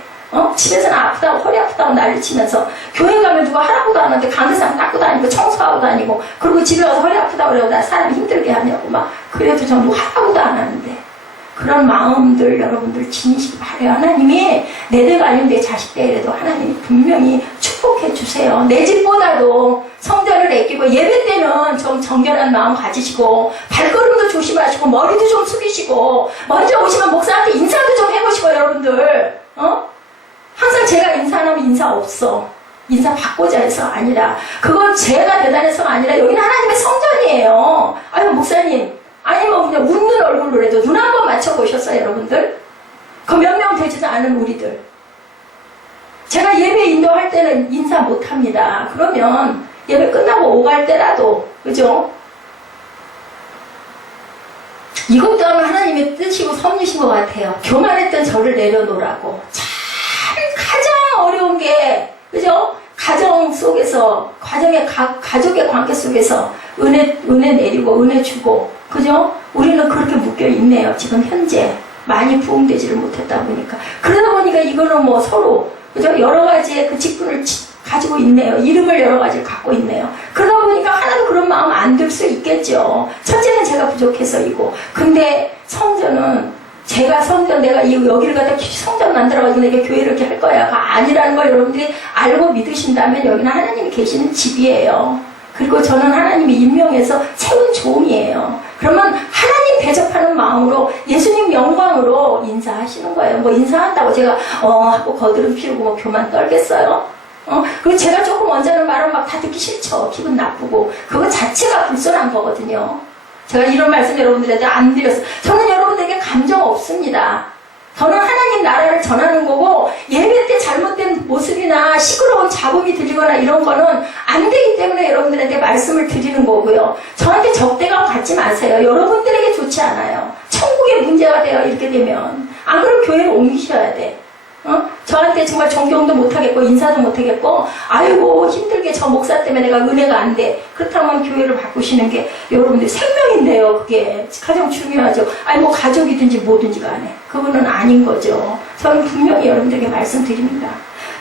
집에서는 아프다고 허리 아프다고 난리치면서 교회 가면 누가 하라고도 안 하는데 강대상 닦고 다니고 청소하고 다니고 그리고 집에 와서 허리 아프다고 그러고 나 사람 힘들게 하냐고 막 그래도 저는 누가 하라고도 안 하는데 그런 마음들 여러분들 지니시기 바래요. 하나님이 내 대가 아니면 내 자식 대라도 하나님이 분명히 축복해 주세요. 내 집보다도 성전을 아끼고 예배 때는 좀 정결한 마음 가지시고 발걸음도 조심하시고 머리도 좀 숙이시고 먼저 오시면 목사한테 인사도 좀 해보시고 여러분들 항상 제가 인사 안 하면 인사 없어. 인사 받고자 해서 아니라 그건 제가 대단해서가 아니라 여기는 하나님의 성전이에요. 아유 목사님 아니 뭐 그냥 웃는 얼굴로 해도 눈 한 번 맞춰보셨어요 여러분들? 그 몇 명 되지도 않은 우리들 제가 예배 인도할 때는 인사 못합니다. 그러면 예배 끝나고 오갈 때라도 그죠? 이것도 아마 하나님의 뜻이고 섭리신 것 같아요. 교만했던 저를 내려놓으라고 참 가장 어려운 게 그죠? 가정 속에서 가족의 관계 속에서 은혜 내리고 은혜 주고 그죠? 우리는 그렇게 묶여 있네요. 지금 현재 많이 부흥되지를 못했다 보니까 그러다 보니까 이거는 뭐 서로 그죠? 여러 가지의 그 직분을 가지고 있네요. 이름을 여러 가지를 갖고 있네요. 그러다 보니까 하나도 그런 마음 안 들 수 있겠죠. 첫째는 제가 부족해서이고 근데 성전은 제가 내가 여기를 갖다 성전 만들어가지고 내가 교회를 이렇게 할 거야가 아니라는 걸 여러분들이 알고 믿으신다면 여기는 하나님이 계시는 집이에요. 그리고 저는 하나님이 임명해서 세운 종이에요. 그러면 하나님 대접하는 마음으로 예수님 영광으로 인사하시는 거예요. 뭐 인사한다고 제가 하고 거드름 피우고 뭐 교만 떨겠어요? 그리고 제가 조금 언짢은 말은 막 다 듣기 싫죠. 기분 나쁘고 그거 자체가 불손한 거거든요. 제가 이런 말씀 여러분들한테 안 드렸어요. 저는 여러분들에게 감정 없습니다. 더는 하나님 나라를 전하는 거고, 예배 때 잘못된 모습이나 시끄러운 잡음이 들리거나 이런 거는 안 되기 때문에 여러분들한테 말씀을 드리는 거고요. 저한테 적대감 갖지 마세요. 여러분들에게 좋지 않아요. 천국의 문제가 돼요. 이렇게 되면. 안 그러면 교회를 옮기셔야 돼. 저한테 정말 존경도 못하겠고 인사도 못하겠고, 아이고 힘들게 저 목사 때문에 내가 은혜가 안 돼. 그렇다면 교회를 바꾸시는 게 여러분들 생명인데요. 그게 가장 중요하죠. 아니 뭐 가족이든지 뭐든지 간에 그거는 아닌 거죠. 저는 분명히 여러분들에게 말씀드립니다.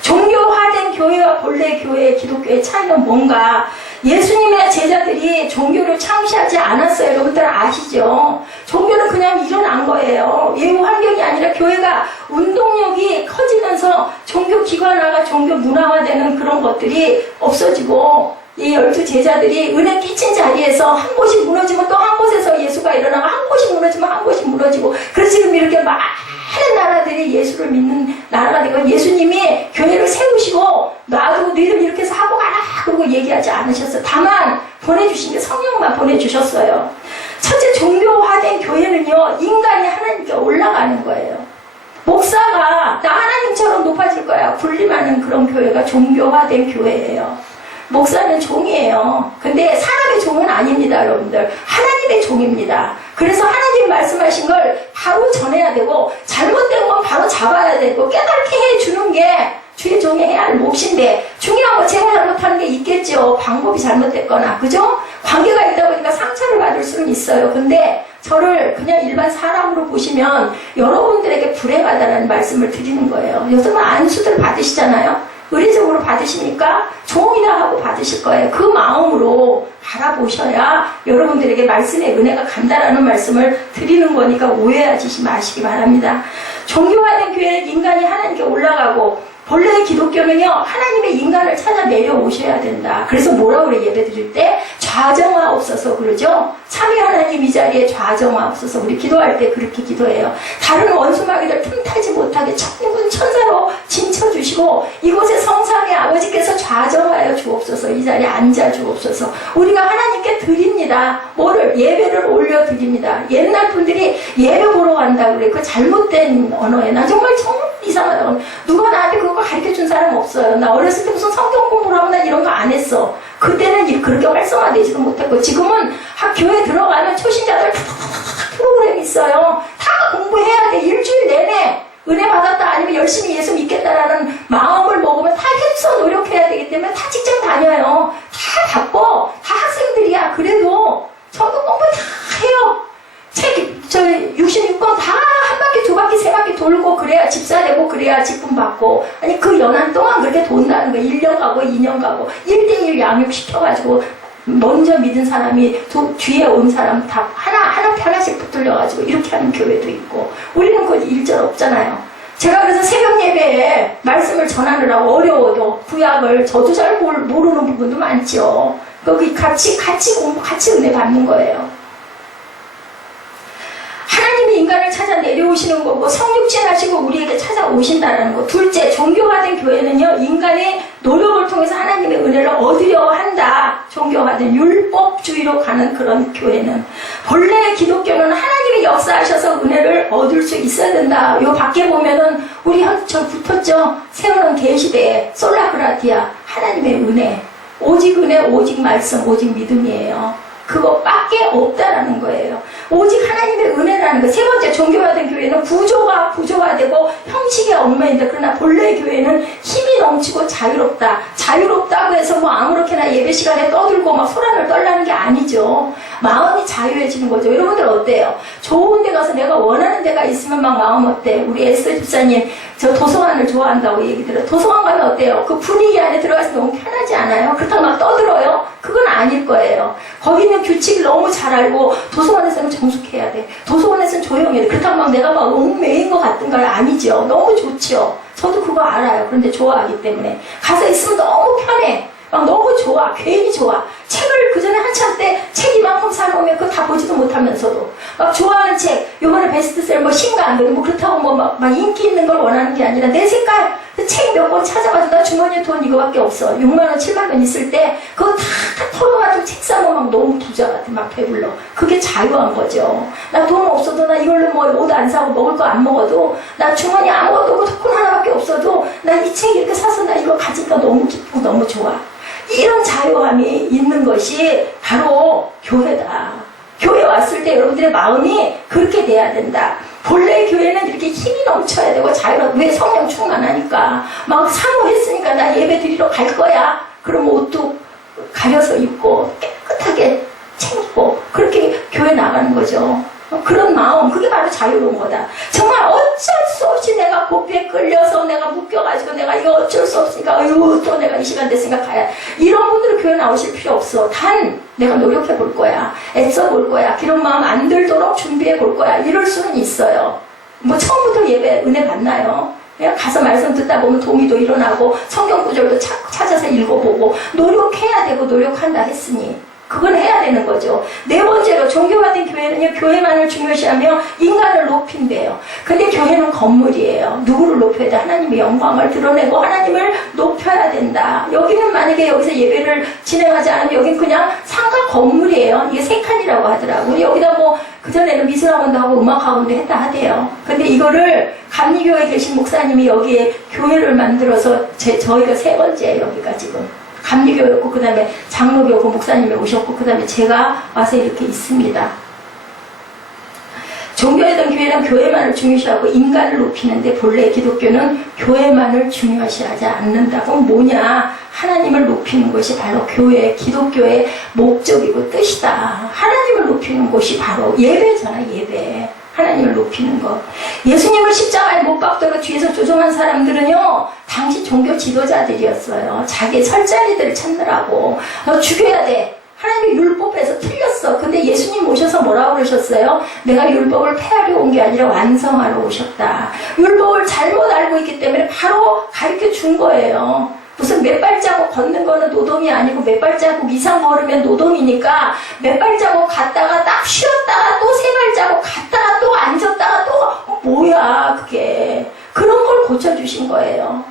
종교화된 교회와 본래 교회, 기독교의 차이는 뭔가? 예수님의 제자들이 종교를 창시하지 않았어요. 여러분들 아시죠? 종교는 그냥 일어난 거예요. 예우 환경이 아니라 교회가 운동력이 커지면서 종교 기관화가 종교 문화화되는 그런 것들이 없어지고, 이 12제자들이 은혜 끼친 자리에서 한 곳이 무너지면 또 한 곳에서 예수가 일어나고, 한 곳이 무너지면 한 곳이 무너지고, 그래서 지금 이렇게 많은 나라들이 예수를 믿는 나라가 되고, 예수님이 교회를 세우시고 놔두고 너희들 이렇게 해서 하고 가라 그러고 얘기하지 않으셨어요. 다만 보내주신 게 성령만 보내주셨어요. 첫째, 종교화된 교회는요, 인간이 하나님께 올라가는 거예요. 목사가 나 하나님처럼 높아질 거야 군림하는 그런 교회가 종교화된 교회예요. 목사는 종이에요. 근데 사람의 종은 아닙니다, 여러분들. 하나님의 종입니다. 그래서 하나님 말씀하신 걸 바로 전해야 되고, 잘못된 건 바로 잡아야 되고, 깨닫게 해주는 게 주의 종이 해야 할 몫인데, 중요한 건 제가 잘못하는 게 있겠죠. 방법이 잘못됐거나, 그죠? 관계가 있다 보니까 상처를 받을 수는 있어요. 근데 저를 그냥 일반 사람으로 보시면 여러분들에게 불행하다는 말씀을 드리는 거예요. 요즘은 안수들 받으시잖아요. 의례적으로 받으십니까? 종이나 하고 받으실 거예요. 그 마음으로 바라보셔야 여러분들에게 말씀의 은혜가 간다라는 말씀을 드리는 거니까 오해하지 마시기 바랍니다. 종교화된 교회에 인간이 하나님께 올라가고, 본래의 기독교는요, 하나님의 인간을 찾아 내려오셔야 된다. 그래서 뭐라고 그래, 예배 드릴 때? 좌정하옵소서 그러죠? 참여 하나님 이 자리에 좌정하옵소서. 우리 기도할 때 그렇게 기도해요. 다른 원수마귀들 틈타지 못하게 천군 천사로 진쳐주시고, 이곳에 성삼위 아버지께서 좌정하여 주옵소서. 이 자리에 앉아 주옵소서. 우리가 하나님께 드립니다. 뭐를? 예배를 올려드립니다. 옛날 분들이 예배 보러 간다고 그래. 그 잘못된 언어에 나 정말 이상하다고. 누가 나한테 그거 가르쳐준 사람 없어요. 나 어렸을 때 무슨 성경 공부를 하고 난 이런 거 안 했어. 그때는 그렇게 활성화되지도 못했고, 지금은 교회에 들어가면 초신자들 프로그램이 있어요. 다 공부해야 돼. 일주일 내내 은혜 받았다 아니면 열심히 예수 믿겠다라는 마음을 먹으면 다 힘써 노력해야 되기 때문에 다 직장 다녀요. 다 바빠. 다 학생들이야. 그래도 성경 공부 다 해요. 책, 66권 다 한 바퀴, 두 바퀴, 세 바퀴 돌고, 그래야 집사 되고, 그래야 직분 받고. 아니, 그 연한 동안 그렇게 돈다는 거예요. 1년 가고, 2년 가고, 1대1 양육시켜가지고, 먼저 믿은 사람이 뒤에 온 사람 다 하나씩 붙들려가지고, 이렇게 하는 교회도 있고. 우리는 그 일절 없잖아요. 제가 그래서 새벽 예배에 말씀을 전하느라고 어려워도 구약을 저도 잘 모르는 부분도 많죠. 거기 같이 공부, 같이 은혜 받는 거예요. 하나님이 인간을 찾아 내려오시는 거고, 성육신 하시고 우리에게 찾아오신다는 거. 둘째, 종교화된 교회는요, 인간의 노력을 통해서 하나님의 은혜를 얻으려 한다. 종교화된 율법주의로 가는 그런 교회는. 본래의 기독교는 하나님이 역사하셔서 은혜를 얻을 수 있어야 된다. 요 밖에 보면은 우리 저 붙었죠. 세우는 계시대에 솔라그라티아, 하나님의 은혜, 오직 은혜, 오직 말씀, 오직 믿음이에요. 그것밖에 없다라는 거예요. 오직 하나님의 은혜라는 거. 세 번째, 종교화된 교회는 구조가 되고 형식의 얽매인다. 그러나 본래의 교회는 힘이 넘치고 자유롭다. 자유롭다고 해서 뭐 아무렇게나 예배 시간에 떠들고 막 소란을 떨라는 게 아니죠. 마음이 자유해지는 거죠. 여러분들 어때요? 좋은 데 가서 내가 원하는 데가 있으면 막 마음 어때? 우리 에스더 집사님 저 도서관을 좋아한다고 얘기 들어요. 도서관 가면 어때요? 그 분위기 안에 들어가서 너무 편하지 않아요? 그렇다고 막 떠들어요? 그건 아닐 거예요. 거기는 규칙을 너무 잘 알고, 도서관에서는 정숙해야 돼. 도서관에서는 조용해야 돼. 그렇다고 막 내가 막 얽매인 것 같은가요? 아니죠. 너무 좋죠. 저도 그거 알아요. 그런데 좋아하기 때문에. 가서 있으면 너무 편해. 막 너무 좋아. 괜히 좋아. 책을 그전에 한참 때 책 이만큼 사놓으면 그거 다 보지도 못하면서도 막 좋아하는 책, 요번에 베스트셀러 뭐 신간 뭐 그렇다고 뭐 막 인기 있는 걸 원하는 게 아니라 내 색깔 근데 책 몇 권 찾아가지고 나 주머니에 돈 이거밖에 없어. 6만원, 7만원 있을 때 그거 다 털어가지고 책 사면 막 너무 부자 같아. 막 배불러. 그게 자유한 거죠. 나 돈 없어도 나 이걸로 뭐 옷 안 사고 먹을 거 안 먹어도 나 주머니 아무것도 없고 토큰 하나밖에 없어도 나 이 책 이렇게 사서 나 이거 가지니까 너무 기쁘고 너무 좋아. 이런 자유함이 있는 것이 바로 교회다. 교회 왔을 때 여러분들의 마음이 그렇게 돼야 된다. 본래 교회는 이렇게 힘이 넘쳐야 되고 자유롭고 왜 성령 충만하니까 막 사모했으니까 나 예배 드리러 갈 거야. 그럼 옷도 가려서 입고 깨끗하게 챙기고 그렇게 교회 나가는 거죠. 그런 마음, 그게 바로 자유로운 거다. 정말 어쩔 수 없이 내가 고삐에 끌려서 내가 묶여가지고 내가 이거 어쩔 수 없으니까 아유 또 내가 이 시간 됐으니까 가야. 이런 분들은 교회 나오실 필요 없어. 단 내가 노력해 볼 거야. 애써 볼 거야. 그런 마음 안 들도록 준비해 볼 거야. 이럴 수는 있어요. 뭐 처음부터 예배 은혜 받나요? 그냥 가서 말씀 듣다 보면 도움이도 일어나고 성경 구절도 찾아서 읽어보고 노력해야 되고 노력한다 했으니 그건 해야 되는 거죠. 네 번째로 종교화된 교회는요, 교회만을 중요시하며 인간을 높인대요. 근데 교회는 건물이에요. 누구를 높여야 돼? 하나님의 영광을 드러내고 하나님을 높여야 된다. 여기는 만약에 여기서 예배를 진행하지 않으면 여긴 그냥 상가 건물이에요. 이게 세 칸이라고 하더라고요. 여기다 뭐 그전에는 미술학원도 하고 음악학원도 했다 하대요. 근데 이거를 감리교회에 계신 목사님이 여기에 교회를 만들어서 저희가 세 번째예요. 여기가 지금. 감리교였고 그 다음에 장로교고 목사님이 오셨고 그 다음에 제가 와서 이렇게 있습니다. 종교회던 교회는 교회만을 중요시하고 인간을 높이는데 본래 기독교는 교회만을 중요시하지 않는다고. 뭐냐? 하나님을 높이는 것이 바로 교회, 기독교의 목적이고 뜻이다. 하나님을 높이는 곳이 바로 예배잖아. 예배. 하나님을 높이는 것. 예수님을 십자가에 못 박도록 뒤에서 조종한 사람들은요, 당시 종교 지도자들이었어요. 자기 설 자리들을 찾느라고. 너 죽여야 돼. 하나님이 율법에서 틀렸어. 근데 예수님 오셔서 뭐라고 그러셨어요? 내가 율법을 폐하려 온 게 아니라 완성하러 오셨다. 율법을 잘못 알고 있기 때문에 바로 가르쳐 준 거예요. 무슨 몇 발자국 걷는 거는 노동이 아니고 몇 발자국 이상 걸으면 노동이니까 몇 발자국 갔다가 딱 쉬었다가 또 세 발자국 갔다가 또 앉았다가 또 뭐야 그게. 그런 걸 고쳐주신 거예요.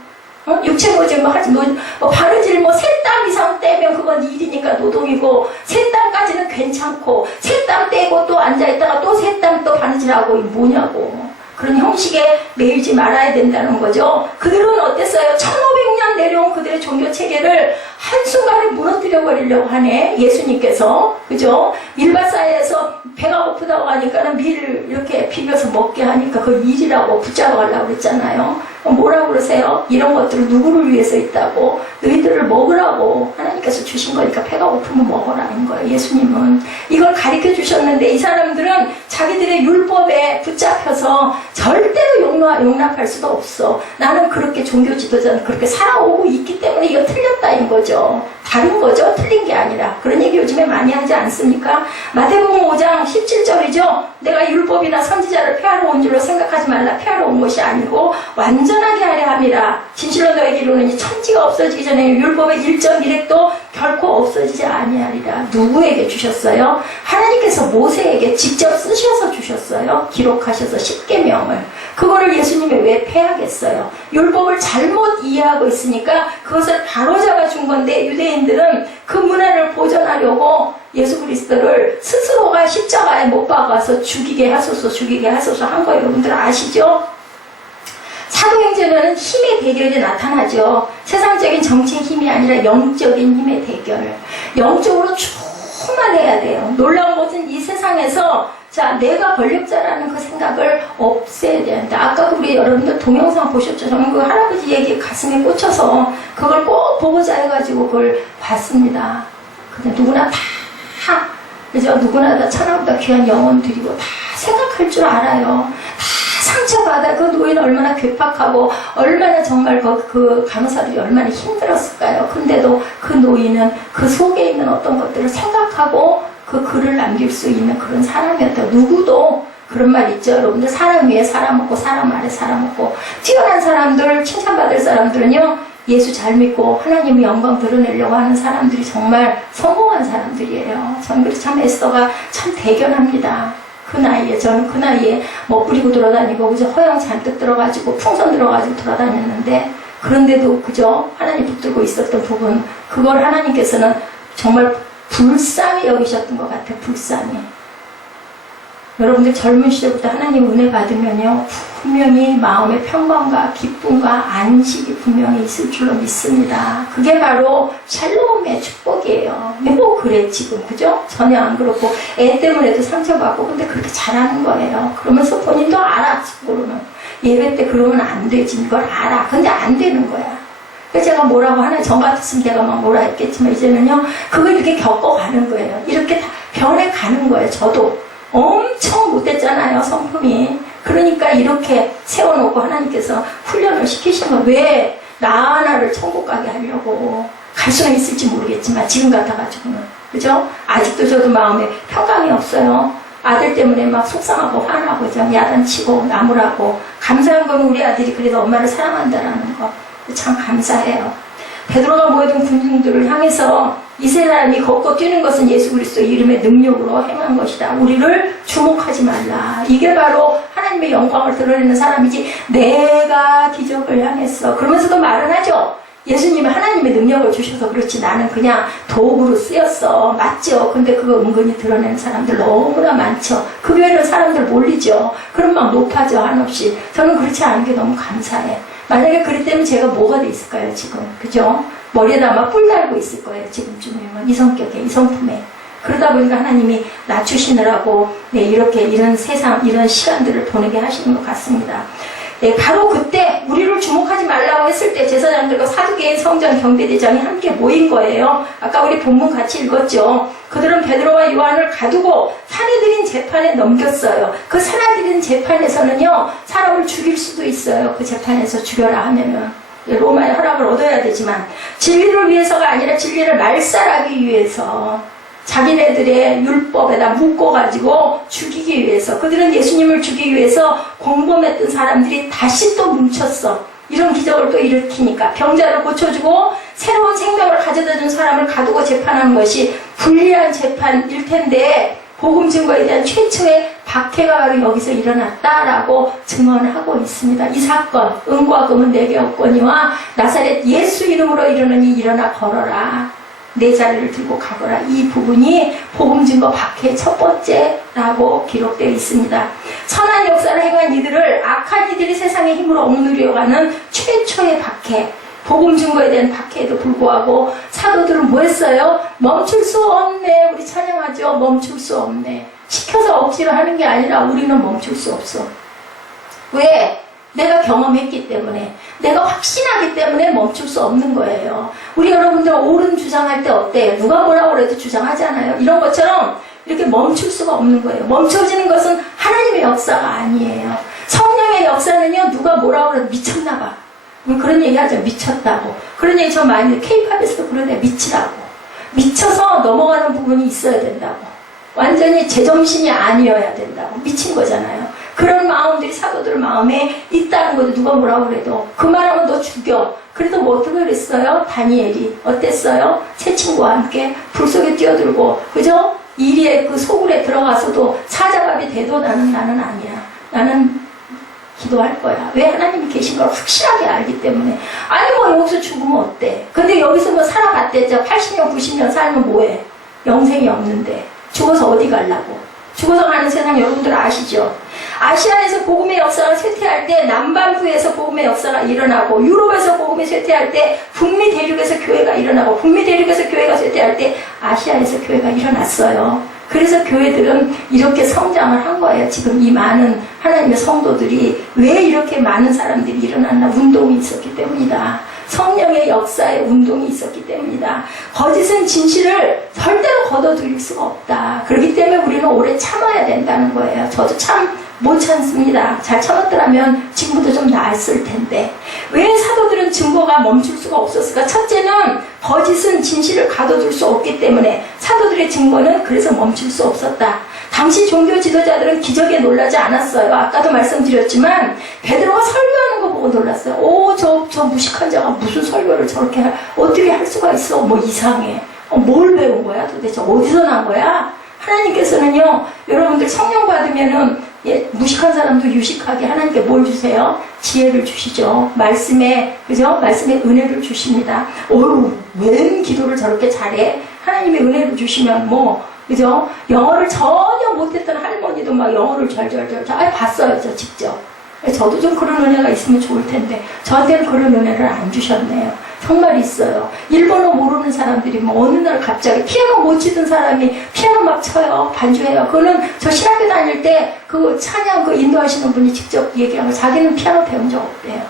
육체노직 뭐 하지 뭐 바느질 뭐 세 땀 이상 떼면 그건 일이니까 노동이고 세 땀까지는 괜찮고 세 땀 떼고 또 앉아있다가 또 세 땀 또 바느질하고 이게 뭐냐고. 그런 형식에 매이지 말아야 된다는 거죠. 그들은 어땠어요? 1500년 내려온 그들의 종교 체계를 한순간에 무너뜨려 버리려고 하네. 예수님께서. 그죠? 밀밭사이에서 배가 고프다고 하니까는 밀을 이렇게 비벼서 먹게 하니까 그 일이라고 붙잡아 가려고 그랬잖아요. 뭐라고 그러세요? 이런 것들을 누구를 위해서 있다고? 너희들을 먹으라고 하나님께서 주신 거니까 배가 고프면 먹으라는 거예요. 예수님은 이걸 가르쳐 주셨는데 이 사람들은 자기들의 율법에 붙잡혀서 절대로 용납할 수도 없어. 나는 그렇게 종교 지도자는 그렇게 살아오고 있기 때문에 이거 틀렸다인 거죠. 다른 거죠. 틀린 게 아니라. 그런 얘기 요즘에 많이 하지 않습니까? 마태복음 5장 17절이죠. 내가 율법이나 선지자를 폐하러 온 줄로 생각하지 말라. 폐하러 온 것이 아니고 완전하게 하려 함이라. 진실로 너에게 이르노니 천지가 없어지기 전에 율법의 1.1획도 결코 없어지지 아니하리라. 누구에게 주셨어요? 하나님께서 모세에게 직접 쓰셔서 주셨어요. 기록하셔서 10계명을. 그거를 예수님이 왜 폐하겠어요? 율법을 잘못 이해하고 있으니까 그것을 바로잡아 준 건데 유대인들은 그 문화를 보존하려고 예수 그리스도를 스스로가 십자가에 못 박아서 죽이게 하소서 한 거 여러분들 아시죠? 사도행전에는 힘의 대결이 나타나죠. 세상적인 정치인 힘이 아니라 영적인 힘의 대결. 영적으로 충만해야 돼요. 놀라운 것은 이 세상에서 자, 내가 권력자라는 그 생각을 없애야 된다. 아까 우리 여러분들 동영상 보셨죠? 저는 그 할아버지 얘기 가슴에 꽂혀서 그걸 꼭 보고자 해가지고 그걸 봤습니다. 근데 누구나 다, 그죠? 누구나 다 천하보다 귀한 영혼 드리고 다 생각할 줄 알아요. 다 상처받아. 그 노인은 얼마나 괴팍하고 얼마나 정말 그 간호사들이 얼마나 힘들었을까요? 근데도 그 노인은 그 속에 있는 어떤 것들을 생각하고 그 글을 남길 수 있는 그런 사람이었다. 누구도 그런 말 있죠. 여러분들 사람 위에 사람 없고 사람 아래 사람 없고. 뛰어난 사람들, 칭찬받을 사람들은요. 예수 잘 믿고 하나님의 영광 드러내려고 하는 사람들이 정말 성공한 사람들이에요. 저는 그래서 참 에스더가 참 대견합니다. 그 나이에, 저는 그 나이에 멋부리고 돌아다니고 그저 허영 잔뜩 들어가지고 풍선 들어가지고 돌아다녔는데 그런데도 그저 하나님 붙들고 있었던 부분, 그걸 하나님께서는 정말 불쌍히 여기셨던 것 같아요. 불쌍히. 여러분들 젊은 시절부터 하나님 은혜 받으면요, 분명히 마음의 평강과 기쁨과 안식이 분명히 있을 줄로 믿습니다. 그게 바로 샬롬의 축복이에요. 뭐 그래 지금, 그죠? 전혀 안 그렇고 애 때문에도 상처받고, 근데 그렇게 잘하는 거예요. 그러면서 본인도 알아. 속으로는 예배 때 그러면 안 되지, 이걸 알아. 근데 안 되는 거야. 그래서 제가 뭐라고 하나, 전 같았으면 제가 막 뭐라 했겠지만 이제는요, 그걸 이렇게 겪어가는 거예요. 이렇게 다 변해가는 거예요. 저도 엄청 못됐잖아요, 성품이. 그러니까 이렇게 세워놓고 하나님께서 훈련을 시키신 거예요. 왜 나 하나를 천국 가게 하려고. 갈 수는 있을지 모르겠지만 지금 같아가지고는, 그죠? 아직도 저도 마음에 평강이 없어요. 아들 때문에 막 속상하고 화나고 야단치고 나무라고. 감사한 건 우리 아들이 그래도 엄마를 사랑한다라는 거 참 감사해요. 베드로가 모여든 군중들을 향해서 이 세 사람이 걷고 뛰는 것은 예수 그리스도 이름의 능력으로 행한 것이다. 우리를 주목하지 말라. 이게 바로 하나님의 영광을 드러내는 사람이지, 내가 기적을 향했어. 그러면서도 말은 하죠. 예수님은 하나님의 능력을 주셔서 그렇지, 나는 그냥 도구로 쓰였어. 맞죠? 근데 그거 은근히 드러내는 사람들 너무나 많죠. 그 교회는 사람들 몰리죠. 그럼 막 높아져, 한없이. 저는 그렇지 않은 게 너무 감사해. 만약에 그랬다면 제가 뭐가 돼 있을까요, 지금? 그죠? 머리에다 아마 뿔 달고 있을 거예요, 지금쯤이면. 이 성격에, 이 성품에. 그러다 보니까 하나님이 낮추시느라고, 네, 이렇게, 이런 세상, 이런 시간들을 보내게 하시는 것 같습니다. 네, 바로 그때 우리를 주목하지 말라고 했을 때 제사장들과 사두개인 성전 경비대장이 함께 모인 거예요. 아까 우리 본문 같이 읽었죠. 그들은 베드로와 요한을 가두고 산해드린 재판에 넘겼어요. 그 산해드린 재판에서는요, 사람을 죽일 수도 있어요. 그 재판에서 죽여라 하면은. 로마의 허락을 얻어야 되지만, 진리를 위해서가 아니라 진리를 말살하기 위해서, 자기네들의 율법에다 묶어가지고 죽이기 위해서, 그들은 예수님을 죽이기 위해서 공범했던 사람들이 다시 또 뭉쳤어. 이런 기적을 또 일으키니까 병자를 고쳐주고 새로운 생명을 가져다준 사람을 가두고 재판하는 것이 불리한 재판일 텐데, 복음 증거에 대한 최초의 박해가 바로 여기서 일어났다라고 증언하고 있습니다. 이 사건, 은과 금은 내게 없거니와 나사렛 예수 이름으로 이르느니 일어나 걸어라. 내 자리를 들고 가거라. 이 부분이 복음 증거 박해의 첫 번째라고 기록되어 있습니다. 선한 역사를 행한 이들을 악한 이들이 세상의 힘으로 억누르려고 하는 최초의 박해, 복음 증거에 대한 박해에도 불구하고 사도들은 뭐 했어요? 멈출 수 없네. 우리 찬양하죠. 멈출 수 없네. 시켜서 억지로 하는 게 아니라 우리는 멈출 수 없어. 왜? 내가 경험했기 때문에, 내가 확신하기 때문에 멈출 수 없는 거예요. 우리 여러분들 옳은 주장할 때 어때요? 누가 뭐라고 그래도 주장하잖아요. 이런 것처럼 이렇게 멈출 수가 없는 거예요. 멈춰지는 것은 하나님의 역사가 아니에요. 성령의 역사는요, 누가 뭐라고 그래도 미쳤나 봐. 그런 얘기 하죠. 미쳤다고. 그런 얘기 저 많이, K-팝에서도 그러네. 미치라고. 미쳐서 넘어가는 부분이 있어야 된다고. 완전히 제정신이 아니어야 된다고. 미친 거잖아요. 그런 마음들이 사도들 마음에 있다는 거죠. 누가 뭐라고 그래도. 그 말하면 너 죽여. 그래도 뭐 어떻게 그랬어요? 다니엘이 어땠어요? 새 친구와 함께 불 속에 뛰어들고, 그죠? 이리의 그 소굴에 들어가서도 사자밥이 돼도 나는 아니야. 나는 기도할 거야. 왜? 하나님이 계신 걸 확실하게 알기 때문에. 아니 뭐 여기서 죽으면 어때? 근데 여기서 뭐 살아봤대죠. 80년 90년 살면 뭐해? 영생이 없는데 죽어서 어디 가려고? 죽어서 가는 세상 여러분들 아시죠? 아시아에서 복음의 역사가 쇠퇴할 때 남반구에서 복음의 역사가 일어나고, 유럽에서 복음이 쇠퇴할 때 북미 대륙에서 교회가 일어나고, 북미 대륙에서 교회가 쇠퇴할 때 아시아에서 교회가 일어났어요. 그래서 교회들은 이렇게 성장을 한 거예요. 지금 이 많은 하나님의 성도들이 왜 이렇게 많은 사람들이 일어났나? 운동이 있었기 때문이다. 성령의 역사에 운동이 있었기 때문이다. 거짓은 진실을 절대로 걷어들일 수가 없다. 그렇기 때문에 우리는 오래 참아야 된다는 거예요. 저도 참 못 참습니다. 잘 참았더라면 지금부터 좀 나았을 텐데. 왜 사도들은 증거가 멈출 수가 없었을까? 첫째는 거짓은 진실을 가둬둘 수 없기 때문에 사도들의 증거는 그래서 멈출 수 없었다. 당시 종교 지도자들은 기적에 놀라지 않았어요. 아까도 말씀드렸지만 베드로가 설교하는 거 보고 놀랐어요. 오, 저 무식한 자가 무슨 설교를 저렇게 어떻게 할 수가 있어? 뭐 이상해. 뭘 배운 거야? 도대체 어디서 난 거야? 하나님께서는요, 여러분들 성령 받으면은 예, 무식한 사람도 유식하게 하나님께 뭘 주세요? 지혜를 주시죠. 말씀에, 그죠? 말씀에 은혜를 주십니다. 어휴, 웬 기도를 저렇게 잘해? 하나님의 은혜를 주시면 뭐, 그죠? 영어를 전혀 못했던 할머니도 막 영어를 봤어요, 저 직접. 저도 좀 그런 은혜가 있으면 좋을 텐데, 저한테는 그런 은혜를 안 주셨네요. 정말 있어요. 일본어 모르는 사람들이 뭐 어느 날 갑자기 피아노 못 치던 사람이 피아노 막 쳐요. 반주해요. 그거는 저 신학교 다닐 때 그 찬양 그 인도하시는 분이 직접 얘기한 거 자기는 피아노 배운 적 없대요.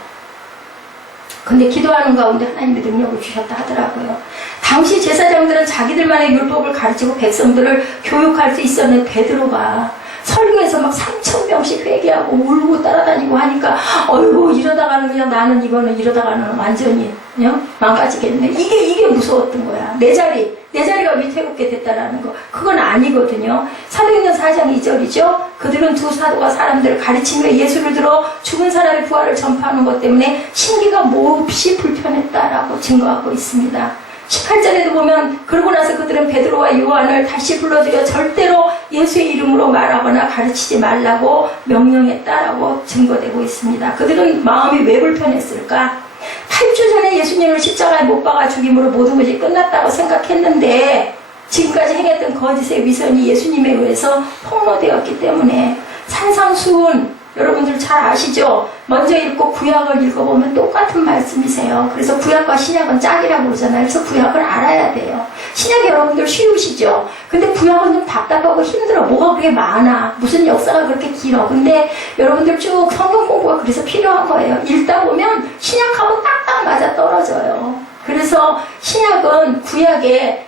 근데 기도하는 가운데 하나님의 능력을 주셨다 하더라고요. 당시 제사장들은 자기들만의 율법을 가르치고 백성들을 교육할 수 있었는 베드로가 설교에서 막 3,000명씩 회개하고 울고 따라다니고 하니까 어이구 이러다가는 그냥 나는 이거는 이러다가는 완전히 그냥 망가지겠네. 이게 무서웠던 거야. 내 자리가 위태롭게 됐다라는 거. 그건 아니거든요. 사도행전 4장 2절이죠. 그들은 두 사도가 사람들을 가르치며 예수를 들어 죽은 사람의 부활을 전파하는 것 때문에 신기가 몹시 불편했다라고 증거하고 있습니다. 18절에도 보면 그러고 나서 그들은 베드로와 요한을 다시 불러들여 절대로 예수의 이름으로 말하거나 가르치지 말라고 명령했다라고 증거되고 있습니다. 그들은 마음이 왜 불편했을까? 8주 전에 예수님을 십자가에 못 박아 죽임으로 모든 것이 끝났다고 생각했는데 지금까지 행했던 거짓의 위선이 예수님에 의해서 폭로되었기 때문에 산상수훈 여러분들 잘 아시죠? 먼저 읽고 구약을 읽어보면 똑같은 말씀이세요. 그래서 구약과 신약은 짝이라고 그러잖아요. 그래서 구약을 알아야 돼요. 신약 여러분들 쉬우시죠? 근데 구약은 좀 답답하고 힘들어. 뭐가 그렇게 많아. 무슨 역사가 그렇게 길어. 근데 여러분들 쭉 성경 공부가 그래서 필요한 거예요. 읽다 보면 신약하고 딱딱 맞아 떨어져요. 그래서 신약은 구약의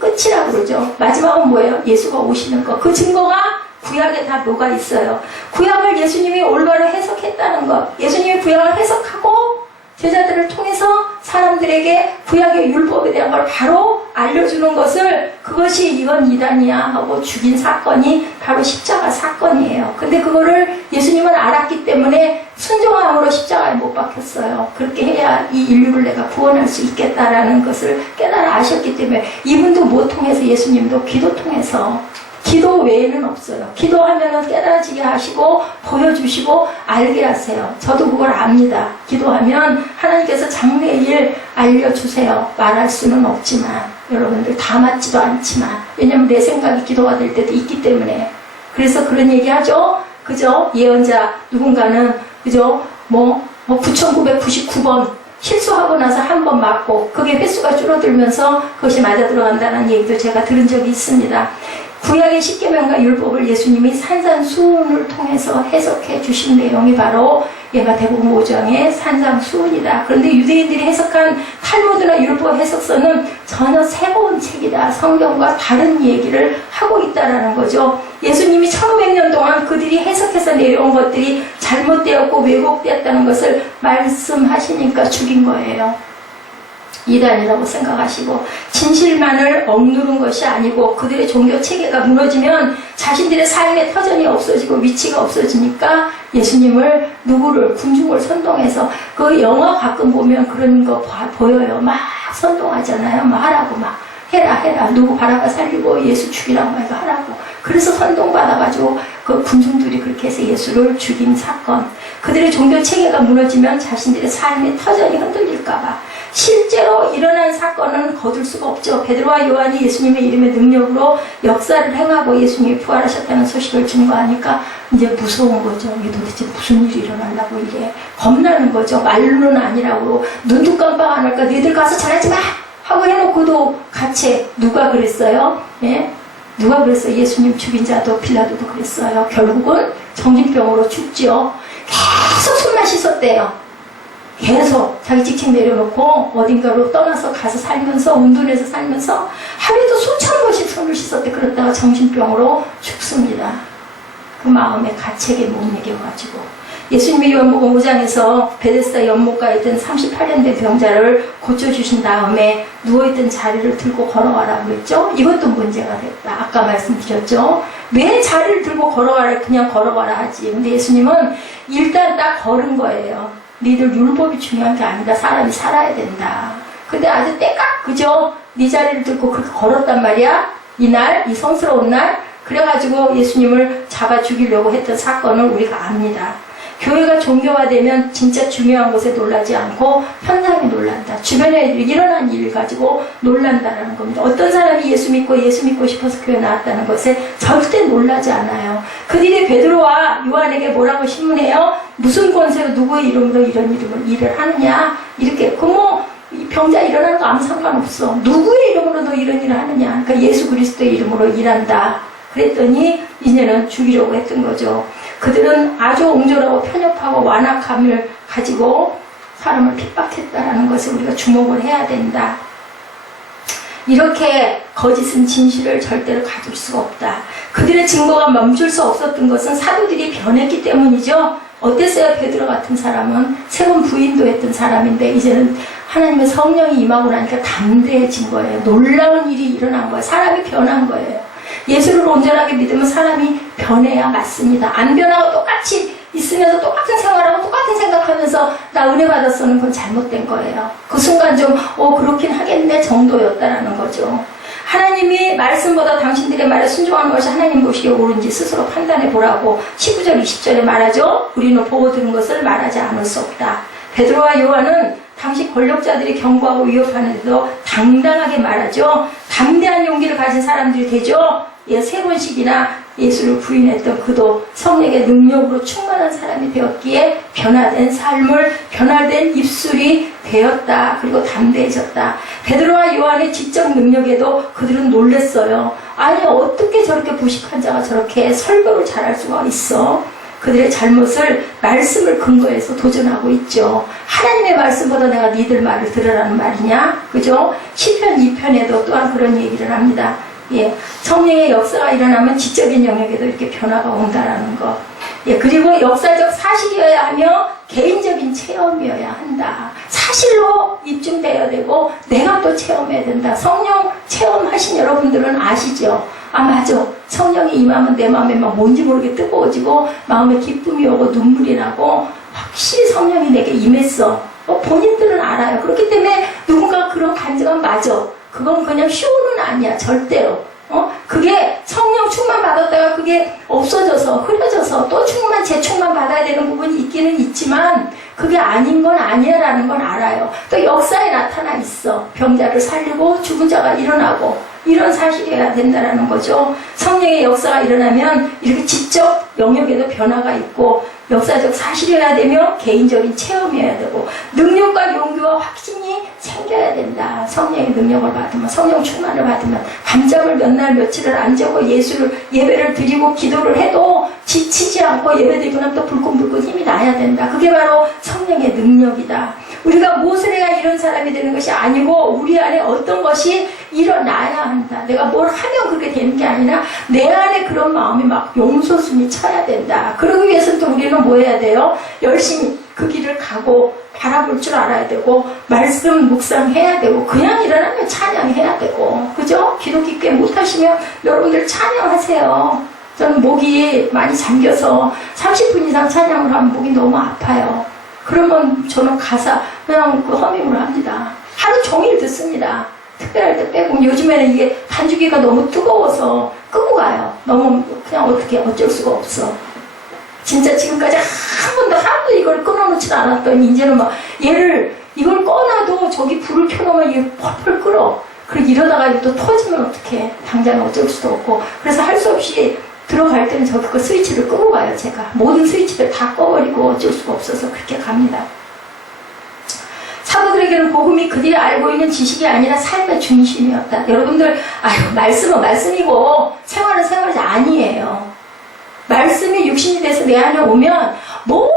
끝이라고 그러죠. 마지막은 뭐예요? 예수가 오시는 거. 그 증거가 구약에 다 녹아 있어요. 구약을 예수님이 올바로 해석했다는 것. 예수님이 구약을 해석하고 제자들을 통해서 사람들에게 구약의 율법에 대한 걸 바로 알려주는 것을 그것이 이건 이단이야 하고 죽인 사건이 바로 십자가 사건이에요. 근데 그거를 예수님은 알았기 때문에 순종함으로 십자가에 못 박혔어요. 그렇게 해야 이 인류를 내가 구원할 수 있겠다라는 것을 깨달아 아셨기 때문에 이분도 못 통해서 예수님도 기도 통해서 기도 외에는 없어요. 기도하면 깨달아지게 하시고 보여주시고 알게 하세요. 저도 그걸 압니다. 기도하면 하나님께서 장래일 알려주세요. 말할 수는 없지만 여러분들 다 맞지도 않지만 왜냐면 내 생각이 기도가 될 때도 있기 때문에 그래서 그런 얘기 하죠. 그죠? 예언자 누군가는 그죠? 9999번 실수하고 나서 한 번 맞고 그게 횟수가 줄어들면서 그것이 맞아 들어간다는 얘기도 제가 들은 적이 있습니다. 구약의 십계명과 율법을 예수님이 산상수훈을 통해서 해석해 주신 내용이 바로 얘가 대복음 5장의 산상수훈이다. 그런데 유대인들이 해석한 탈무드나 율법 해석서는 전혀 새로운 책이다. 성경과 다른 얘기를 하고 있다는 거죠. 예수님이 1500년 동안 그들이 해석해서 내려온 것들이 잘못되었고 왜곡되었다는 것을 말씀하시니까 죽인 거예요. 이단이라고 생각하시고 진실만을 억누른 것이 아니고 그들의 종교 체계가 무너지면 자신들의 삶의 터전이 없어지고 위치가 없어지니까 예수님을 누구를 군중을 선동해서 그 영화 가끔 보면 그런 거 보여요. 막 선동하잖아요. 막 하라고 막 해라 누구 바라봐 살리고 예수 죽이라고 막 하라고 그래서 선동받아가지고 그 군중들이 그렇게 해서 예수를 죽인 사건. 그들의 종교 체계가 무너지면 자신들의 삶의 터전이 흔들릴까봐 실제로 일어난 사건은 거둘 수가 없죠. 베드로와 요한이 예수님의 이름의 능력으로 역사를 행하고 예수님이 부활하셨다는 소식을 증거하니까 이제 무서운 거죠. 이게 도대체 무슨 일이 일어나려고 이래. 겁나는 거죠. 말로는 아니라고. 눈도 깜빡 안 할까. 너희들 가서 잘하지 마! 하고 해놓고도 가채. 누가 그랬어요? 예? 누가 그랬어요? 예수님 죽인 자도 빌라도도 그랬어요. 결국은 정신병으로 죽죠. 계속 숨만 씻었대요. 계속 자기 직책 내려놓고 어딘가로 떠나서 가서 살면서 운둔해서 살면서 하루에도 수천 번씩 손을 씻었대. 그러다가 정신병으로 죽습니다. 그 마음에 가책에 못 이겨가지고 예수님이 요한복음 5장에서 베데스다 연못가에 있던 38년 된 병자를 고쳐주신 다음에 누워있던 자리를 들고 걸어가라고 했죠. 이것도 문제가 됐다. 아까 말씀드렸죠. 왜 자리를 들고 걸어가라 그냥 걸어가라 하지. 근데 예수님은 일단 딱 걸은 거예요. 니들 율법이 중요한 게 아니다. 사람이 살아야 된다. 근데 아주 때깍 그죠? 네 자리를 들고 그렇게 걸었단 말이야. 이날 이 성스러운 날 그래가지고 예수님을 잡아 죽이려고 했던 사건을 우리가 압니다. 교회가 종교화되면 진짜 중요한 것에 놀라지 않고 현상에 놀란다. 주변에 일어난 일 가지고 놀란다라는 겁니다. 어떤 사람이 예수 믿고 싶어서 교회 나왔다는 것에 절대 놀라지 않아요. 그들이 베드로와 요한에게 뭐라고 신문해요? 무슨 권세로 누구의 이름으로 이런 일을 하느냐? 이렇게 병자 일어나는 거 아무 상관없어. 누구의 이름으로 너 이런 일을 하느냐? 그러니까 예수 그리스도의 이름으로 일한다. 그랬더니 이제는 죽이려고 했던 거죠. 그들은 아주 옹졸하고 편협하고 완악함을 가지고 사람을 핍박했다라는 것을 우리가 주목을 해야 된다. 이렇게 거짓은 진실을 절대로 가질 수가 없다. 그들의 증거가 멈출 수 없었던 것은 사도들이 변했기 때문이죠. 어땠어요? 베드로 같은 사람은 세 번 부인도 했던 사람인데 이제는 하나님의 성령이 임하고 나니까 담대해진 거예요. 놀라운 일이 일어난 거예요. 사람이 변한 거예요. 예수를 온전하게 믿으면 사람이 변해야 맞습니다. 안 변하고 똑같이 있으면서 똑같은 생활하고 똑같은 생각하면서 나 은혜 받았어는 그건 잘못된 거예요. 그 순간 좀 그렇긴 하겠네 정도였다라는 거죠. 하나님이 말씀보다 당신들의 말에 순종하는 것이 하나님 보시기에 옳은지 스스로 판단해 보라고 19절 20절에 말하죠. 우리는 보고 들은 것을 말하지 않을 수 없다. 베드로와 요한은 당시 권력자들이 경고하고 위협하는데도 당당하게 말하죠. 담대한 용기를 가진 사람들이 되죠. 세 번씩이나 예수를 부인했던 그도 성령의 능력으로 충만한 사람이 되었기에 변화된 삶을, 변화된 입술이 되었다. 그리고 담대해졌다. 베드로와 요한의 지적 능력에도 그들은 놀랬어요. 아니 어떻게 저렇게 무식한 자가 저렇게 설교를 잘할 수가 있어? 그들의 잘못을 말씀을 근거해서 도전하고 있죠. 하나님의 말씀보다 내가 니들 말을 들으라는 말이냐? 그죠? 시편 2편에도 또한 그런 얘기를 합니다. 성령의 역사가 일어나면 지적인 영역에도 이렇게 변화가 온다라는 거. 그리고 역사적 사실이어야 하며 개인적인 체험이어야 한다. 사실로 입증되어야 되고 내가 또 체험해야 된다. 성령 체험하신 여러분들은 아시죠? 아 맞아. 성령이 임하면 내 마음에 막 뭔지 모르게 뜨거워지고 마음에 기쁨이 오고 눈물이 나고 확실히 성령이 내게 임했어. 본인들은 알아요. 그렇기 때문에 누군가 그런 간증은 맞아. 그건 그냥 쇼는 아니야. 절대로. 그게 성령 충만 받았다가 그게 없어져서 흐려져서 또 재충만 받아야 되는 부분이 있기는 있지만 그게 아닌 건 아니야라는 건 알아요. 또 역사에 나타나 있어. 병자를 살리고 죽은 자가 일어나고 이런 사실이어야 된다는 거죠. 성령의 역사가 일어나면 이렇게 지적 영역에도 변화가 있고 역사적 사실이어야 되며 개인적인 체험이어야 되고 능력과 용기와 확신이 생겨야 된다. 성령의 능력을 받으면 성령 충만을 받으면 밤잠을 몇 날 며칠을 안 자고 예배를 드리고 기도를 해도 지치지 않고 예배 드리고 나면 또 불끈불끈 힘이 나야 된다. 그게 바로 성령의 능력이다. 우리가 무엇을 해야 이런 사람이 되는 것이 아니고 우리 안에 어떤 것이 일어나야 한다. 내가 뭘 하면 그렇게 되는 게 아니라 내 안에 그런 마음이 막 용솟음이 쳐야 된다. 그러기 위해서는 또 우리는 뭐 해야 돼요? 열심히 그 길을 가고 바라볼 줄 알아야 되고 말씀 묵상해야 되고 그냥 일어나면 찬양해야 되고 그죠? 기도 깊게 못하시면 여러분들 찬양하세요. 저는 목이 많이 잠겨서 30분 이상 찬양을 하면 목이 너무 아파요. 그러면 저는 가사 그냥 허밍으로 합니다. 하루 종일 듣습니다. 특별할 때 빼고 요즘에는 이게 반주기가 너무 뜨거워서 끄고 가요. 너무 그냥 어쩔 수가 없어. 진짜 지금까지 한 번도 이걸 끊어놓지 않았더니 이제는 막 이걸 꺼놔도 저기 불을 켜놓으면 이게 펄펄 끓어. 그리고 이러다가 또 터지면 어떡해. 당장 어쩔 수도 없고. 그래서 할 수 없이 들어갈 때는 그 스위치를 끄고 가요. 제가 모든 스위치를 다 꺼버리고 어쩔 수가 없어서 그렇게 갑니다. 사도들에게는 복음이 그들이 알고 있는 지식이 아니라 삶의 중심이었다. 여러분들 말씀은 말씀이고 생활은 생활이 아니에요. 말씀이 육신이 돼서 내 안에 오면 모든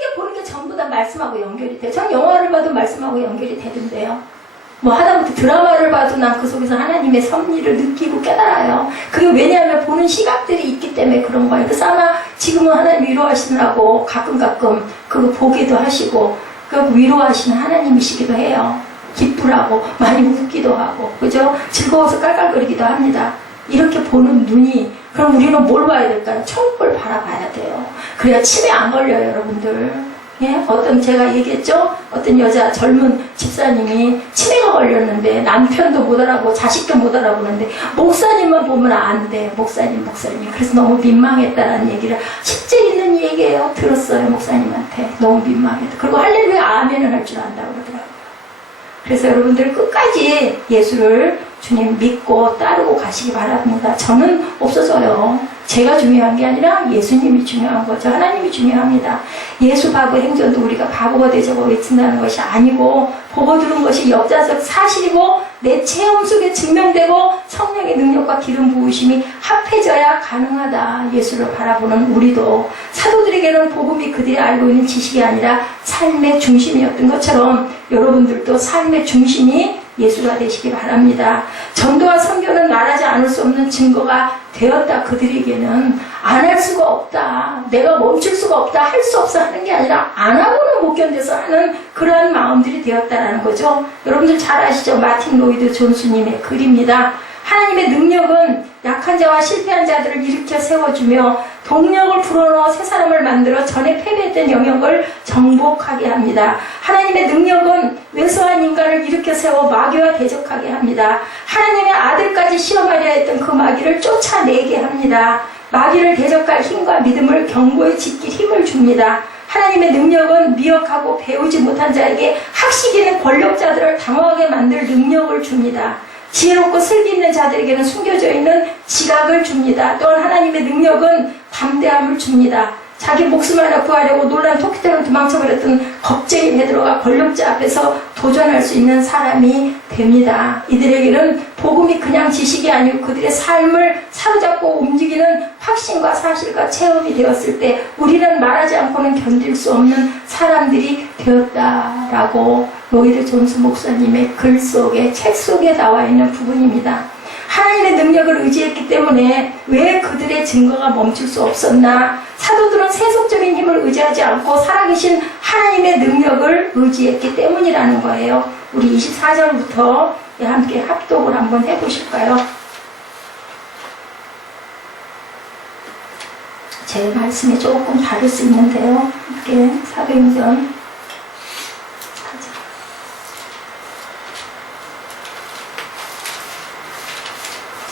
게 보는 게 전부 다 말씀하고 연결이 돼요. 전 영화를 봐도 말씀하고 연결이 되던데요. 하다못해 드라마를 봐도 난 그 속에서 하나님의 섭리를 느끼고 깨달아요. 그게 왜냐하면 보는 시각들이 있기 때문에 그런 거예요. 그래서 아마 지금은 하나님 위로하시느라고 가끔 그거 보기도 하시고 그 위로하시는 하나님이시기도 해요. 기쁘라고 많이 웃기도 하고 그죠? 즐거워서 깔깔거리기도 합니다. 이렇게 보는 눈이 그럼 우리는 뭘 봐야 될까요? 천국을 바라봐야 돼요. 그래야 치매 안 걸려요, 여러분들. 예? 어떤 제가 얘기했죠? 어떤 여자 젊은 집사님이 치매가 걸렸는데 남편도 못 알아보고 자식도 못 알아보는데 목사님만 보면 안 돼. 목사님. 그래서 너무 민망했다라는 얘기를 실제 있는 얘기예요. 들었어요. 목사님한테. 너무 민망했다. 그리고 할렐루야 아멘을 할 줄 안다고 그러더라고요. 그래서 여러분들 끝까지 예수를 주님 믿고 따르고 가시기 바랍니다. 저는 없어져요. 제가 중요한 게 아니라 예수님이 중요한 거죠. 하나님이 중요합니다. 예수 바보 행전도 우리가 바보가 되자고 외친다는 것이 아니고 보고 들은 것이 역사적 사실이고 내 체험 속에 증명되고 성령의 능력과 기름 부으심이 합해져야 가능하다. 예수를 바라보는 우리도 사도들에게는 복음이 그들이 알고 있는 지식이 아니라 삶의 중심이었던 것처럼 여러분들도 삶의 중심이 예수가 되시기 바랍니다. 전도와 선교는 말하지 않을 수 없는 증거가 되었다. 그들에게는 안 할 수가 없다. 내가 멈출 수가 없다. 할 수 없어 하는 게 아니라 안 하고는 못 견뎌서 하는 그러한 마음들이 되었다라는 거죠. 여러분들 잘 아시죠? 마틴 로이드 존스님의 글입니다. 하나님의 능력은 약한 자와 실패한 자들을 일으켜 세워주며 동력을 불어넣어 새 사람을 만들어 전에 패배했던 영역을 정복하게 합니다. 하나님의 능력은 왜소한 인간을 일으켜 세워 마귀와 대적하게 합니다. 하나님의 아들까지 시험하려 했던 그 마귀를 쫓아내게 합니다. 마귀를 대적할 힘과 믿음을 견고히 지킬 힘을 줍니다. 하나님의 능력은 미혹하고 배우지 못한 자에게 학식 있는 권력자들을 당황하게 만들 능력을 줍니다. 지혜롭고 슬기 있는 자들에게는 숨겨져 있는 지각을 줍니다. 또한 하나님의 능력은 담대함을 줍니다. 자기 목숨 하나 구하려고 놀란 토끼처럼 도망쳐버렸던 겁쟁이 베드로가 권력자 앞에서 도전할 수 있는 사람이 됩니다. 이들에게는 복음이 그냥 지식이 아니고 그들의 삶을 사로잡고 움직이는 확신과 사실과 체험이 되었을 때 우리는 말하지 않고는 견딜 수 없는 사람들이 되었다라고 로이드 존스 목사님의 글 속에 책 속에 나와 있는 부분입니다. 하나님의 능력을 의지했기 때문에 왜 그들의 증거가 멈출 수 없었나? 사도들은 세속적인 힘을 의지하지 않고 살아계신 하나님의 능력을 의지했기 때문이라는 거예요. 우리 24절부터 함께 합독을 한번 해보실까요? 제 말씀이 조금 다를 수 있는데요. 함께 사도행전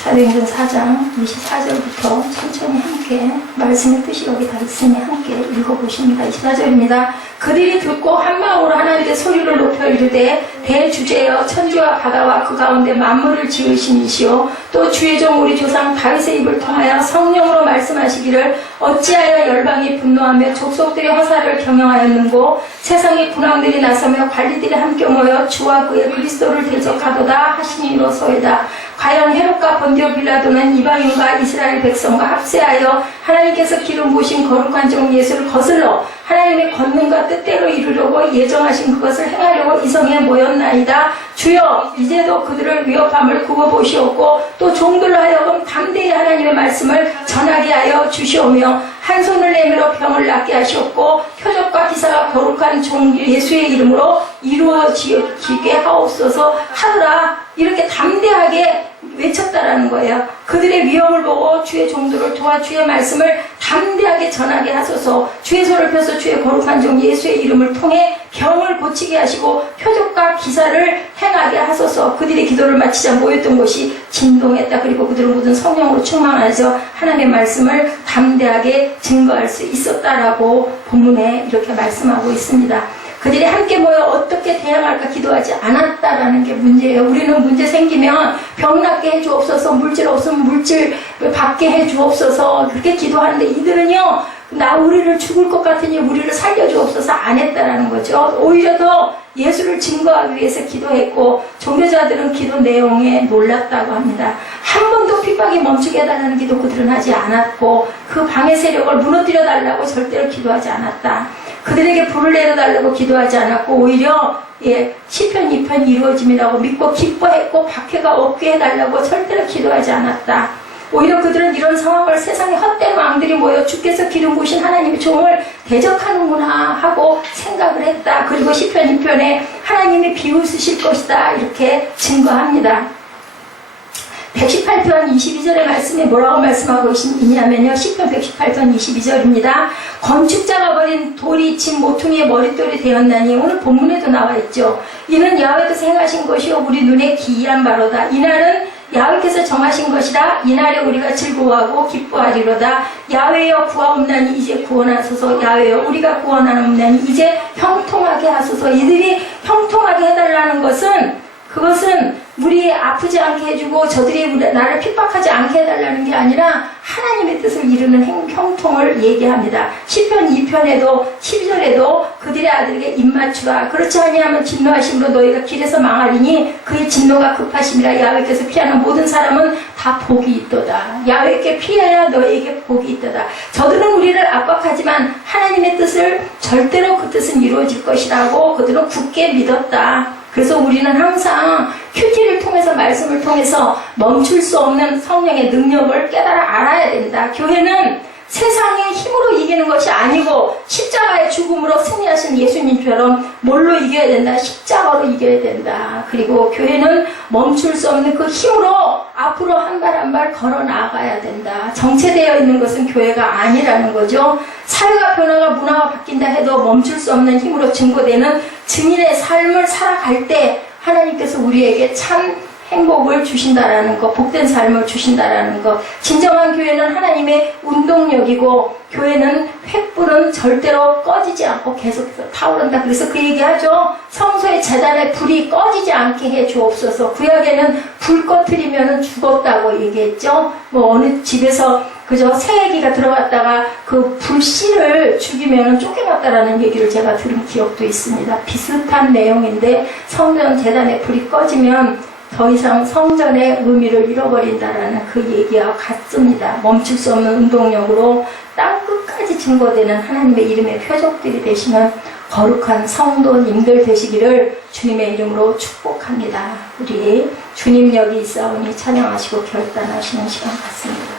사도행전 4장 24절부터 천천히 함께 말씀의 뜻이 여기 다 있으니 함께 읽어보십니다. 24절입니다. 그들이 듣고 한마음으로 하나님께 소리를 높여 이르되 대주제여 천지와 바다와 그 가운데 만물을 지으신 이시오 또 주의 종 우리 조상 다윗의 입을 통하여 성령으로 말씀하시기를 어찌하여 열방이 분노하며 족속들의 허사를 경영하였는고 세상의 군왕들이 나서며 관리들이 함께 모여 주와 그의 그리스도를 대적하도다 하시니로소이다. 과연 헤롯과 본디오 빌라도는 이방인과 이스라엘 백성과 합세하여 하나님께서 기름 부으신 거룩한 종 예수를 거슬러 하나님의 권능과 뜻대로 이루려고 예정하신 그것을 행하려고 이성에 모였나이다. 주여 이제도 그들을 위협함을 굽어보시옵고 또 종들로 하여금 담대히 하나님의 말씀을 전하게 하여 주시오며 한 손을 내밀어 병을 낫게 하시옵고 표적과 기사가 거룩한 종 예수의 이름으로 이루어지게 하옵소서 하더라. 이렇게 담대하게 외쳤다라는 거예요. 그들의 위험을 보고 주의 종들을 도와 주의 말씀을 담대하게 전하게 하소서. 주의 손을 펴서 주의 거룩한 종 예수의 이름을 통해 병을 고치게 하시고 표적과 기사를 행하게 하소서. 그들의 기도를 마치자 모였던 곳이 진동했다. 그리고 그들은 모든 성령으로 충만하여서 하나님의 말씀을 담대하게 증거할 수 있었다라고 본문에 이렇게 말씀하고 있습니다. 그들이 함께 모여 어떻게 대항할까 기도하지 않았다라는 게 문제예요. 우리는 문제 생기면 병 낫게 해주옵소서, 물질 없으면 물질 받게 해주옵소서 그렇게 기도하는데 이들은요 우리를 죽을 것 같으니 우리를 살려주옵소서 안 했다라는 거죠. 오히려 더 예수를 증거하기 위해서 기도했고 종교자들은 기도 내용에 놀랐다고 합니다. 한 번도 핍박이 멈추게 해달라는 기도 그들은 하지 않았고 그 방해 세력을 무너뜨려 달라고 절대로 기도하지 않았다. 그들에게 불을 내려달라고 기도하지 않았고 오히려 시편 2편 이루어짐이라고 믿고 기뻐했고 박해가 없게 해달라고 절대로 기도하지 않았다. 오히려 그들은 이런 상황을 세상의 헛된 왕들이 모여 주께서 기름 부으신 하나님의 종을 대적하는구나 하고 생각을 했다. 그리고 시편 2편에 하나님이 비웃으실 것이다 이렇게 증거합니다. 118편 22절의 말씀에 뭐라고 말씀하고 있냐면요. 시편 118편 22절입니다. 건축자가 버린 돌이 집 모퉁이의 머릿돌이 되었나니, 오늘 본문에도 나와 있죠. 이는 야훼께서 행하신 것이요 우리 눈에 기이한 바로다. 이날은 야훼께서 정하신 것이라. 이날에 우리가 즐거워하고 기뻐하리로다. 야훼여 구하옵나니 이제 구원하소서. 야훼여 우리가 구원하옵나니 이제 형통하게 하소서. 이들이 형통하게 해달라는 것은, 그것은 우리 아프지 않게 해주고 저들이 나를 핍박하지 않게 해달라는 게 아니라 하나님의 뜻을 이루는 형통을 얘기합니다. 시편 2편에도 12절에도 그들의 아들에게 입맞추라. 그렇지 아니하면 진노하심으로 너희가 길에서 망하리니 그의 진노가 급하심이라. 야훼께서 피하는 모든 사람은 다 복이 있도다. 야훼께 피해야 너희에게 복이 있도다. 저들은 우리를 압박하지만 하나님의 뜻을 절대로 그 뜻은 이루어질 것이라고 그들은 굳게 믿었다. 그래서 우리는 항상 큐티를 통해서, 말씀을 통해서 멈출 수 없는 성령의 능력을 깨달아 알아야 된다. 교회는 세상의 힘으로 이기는 것이 아니고 십자가의 죽음으로 승리하신 예수님처럼 뭘로 이겨야 된다? 십자가로 이겨야 된다. 그리고 교회는 멈출 수 없는 그 힘으로 앞으로 한 발 한 발 걸어 나가야 된다. 정체되어 있는 것은 교회가 아니라는 거죠. 사회가 변화가, 문화가 바뀐다 해도 멈출 수 없는 힘으로 증거되는 증인의 삶을 살아갈 때 하나님께서 우리에게 참 행복을 주신다라는 것, 복된 삶을 주신다라는 것. 진정한 교회는 하나님의 운동력이고, 교회는 횃불은 절대로 꺼지지 않고 계속 타오른다. 그래서 그 얘기하죠. 성소의 제단에 불이 꺼지지 않게 해 주옵소서. 구약에는 불 꺼트리면 죽었다고 얘기했죠. 뭐 어느 집에서 그저 새애기가 들어갔다가 그 불씨를 죽이면 쫓겨났다라는 얘기를 제가 들은 기억도 있습니다. 비슷한 내용인데, 성전 제단에 불이 꺼지면 더 이상 성전의 의미를 잃어버린다라는 그 얘기와 같습니다. 멈출 수 없는 운동력으로 땅 끝까지 증거되는 하나님의 이름의 표적들이 되시는 거룩한 성도님들 되시기를 주님의 이름으로 축복합니다. 우리 주님 여기 있사오니 찬양하시고 결단하시는 시간 같습니다.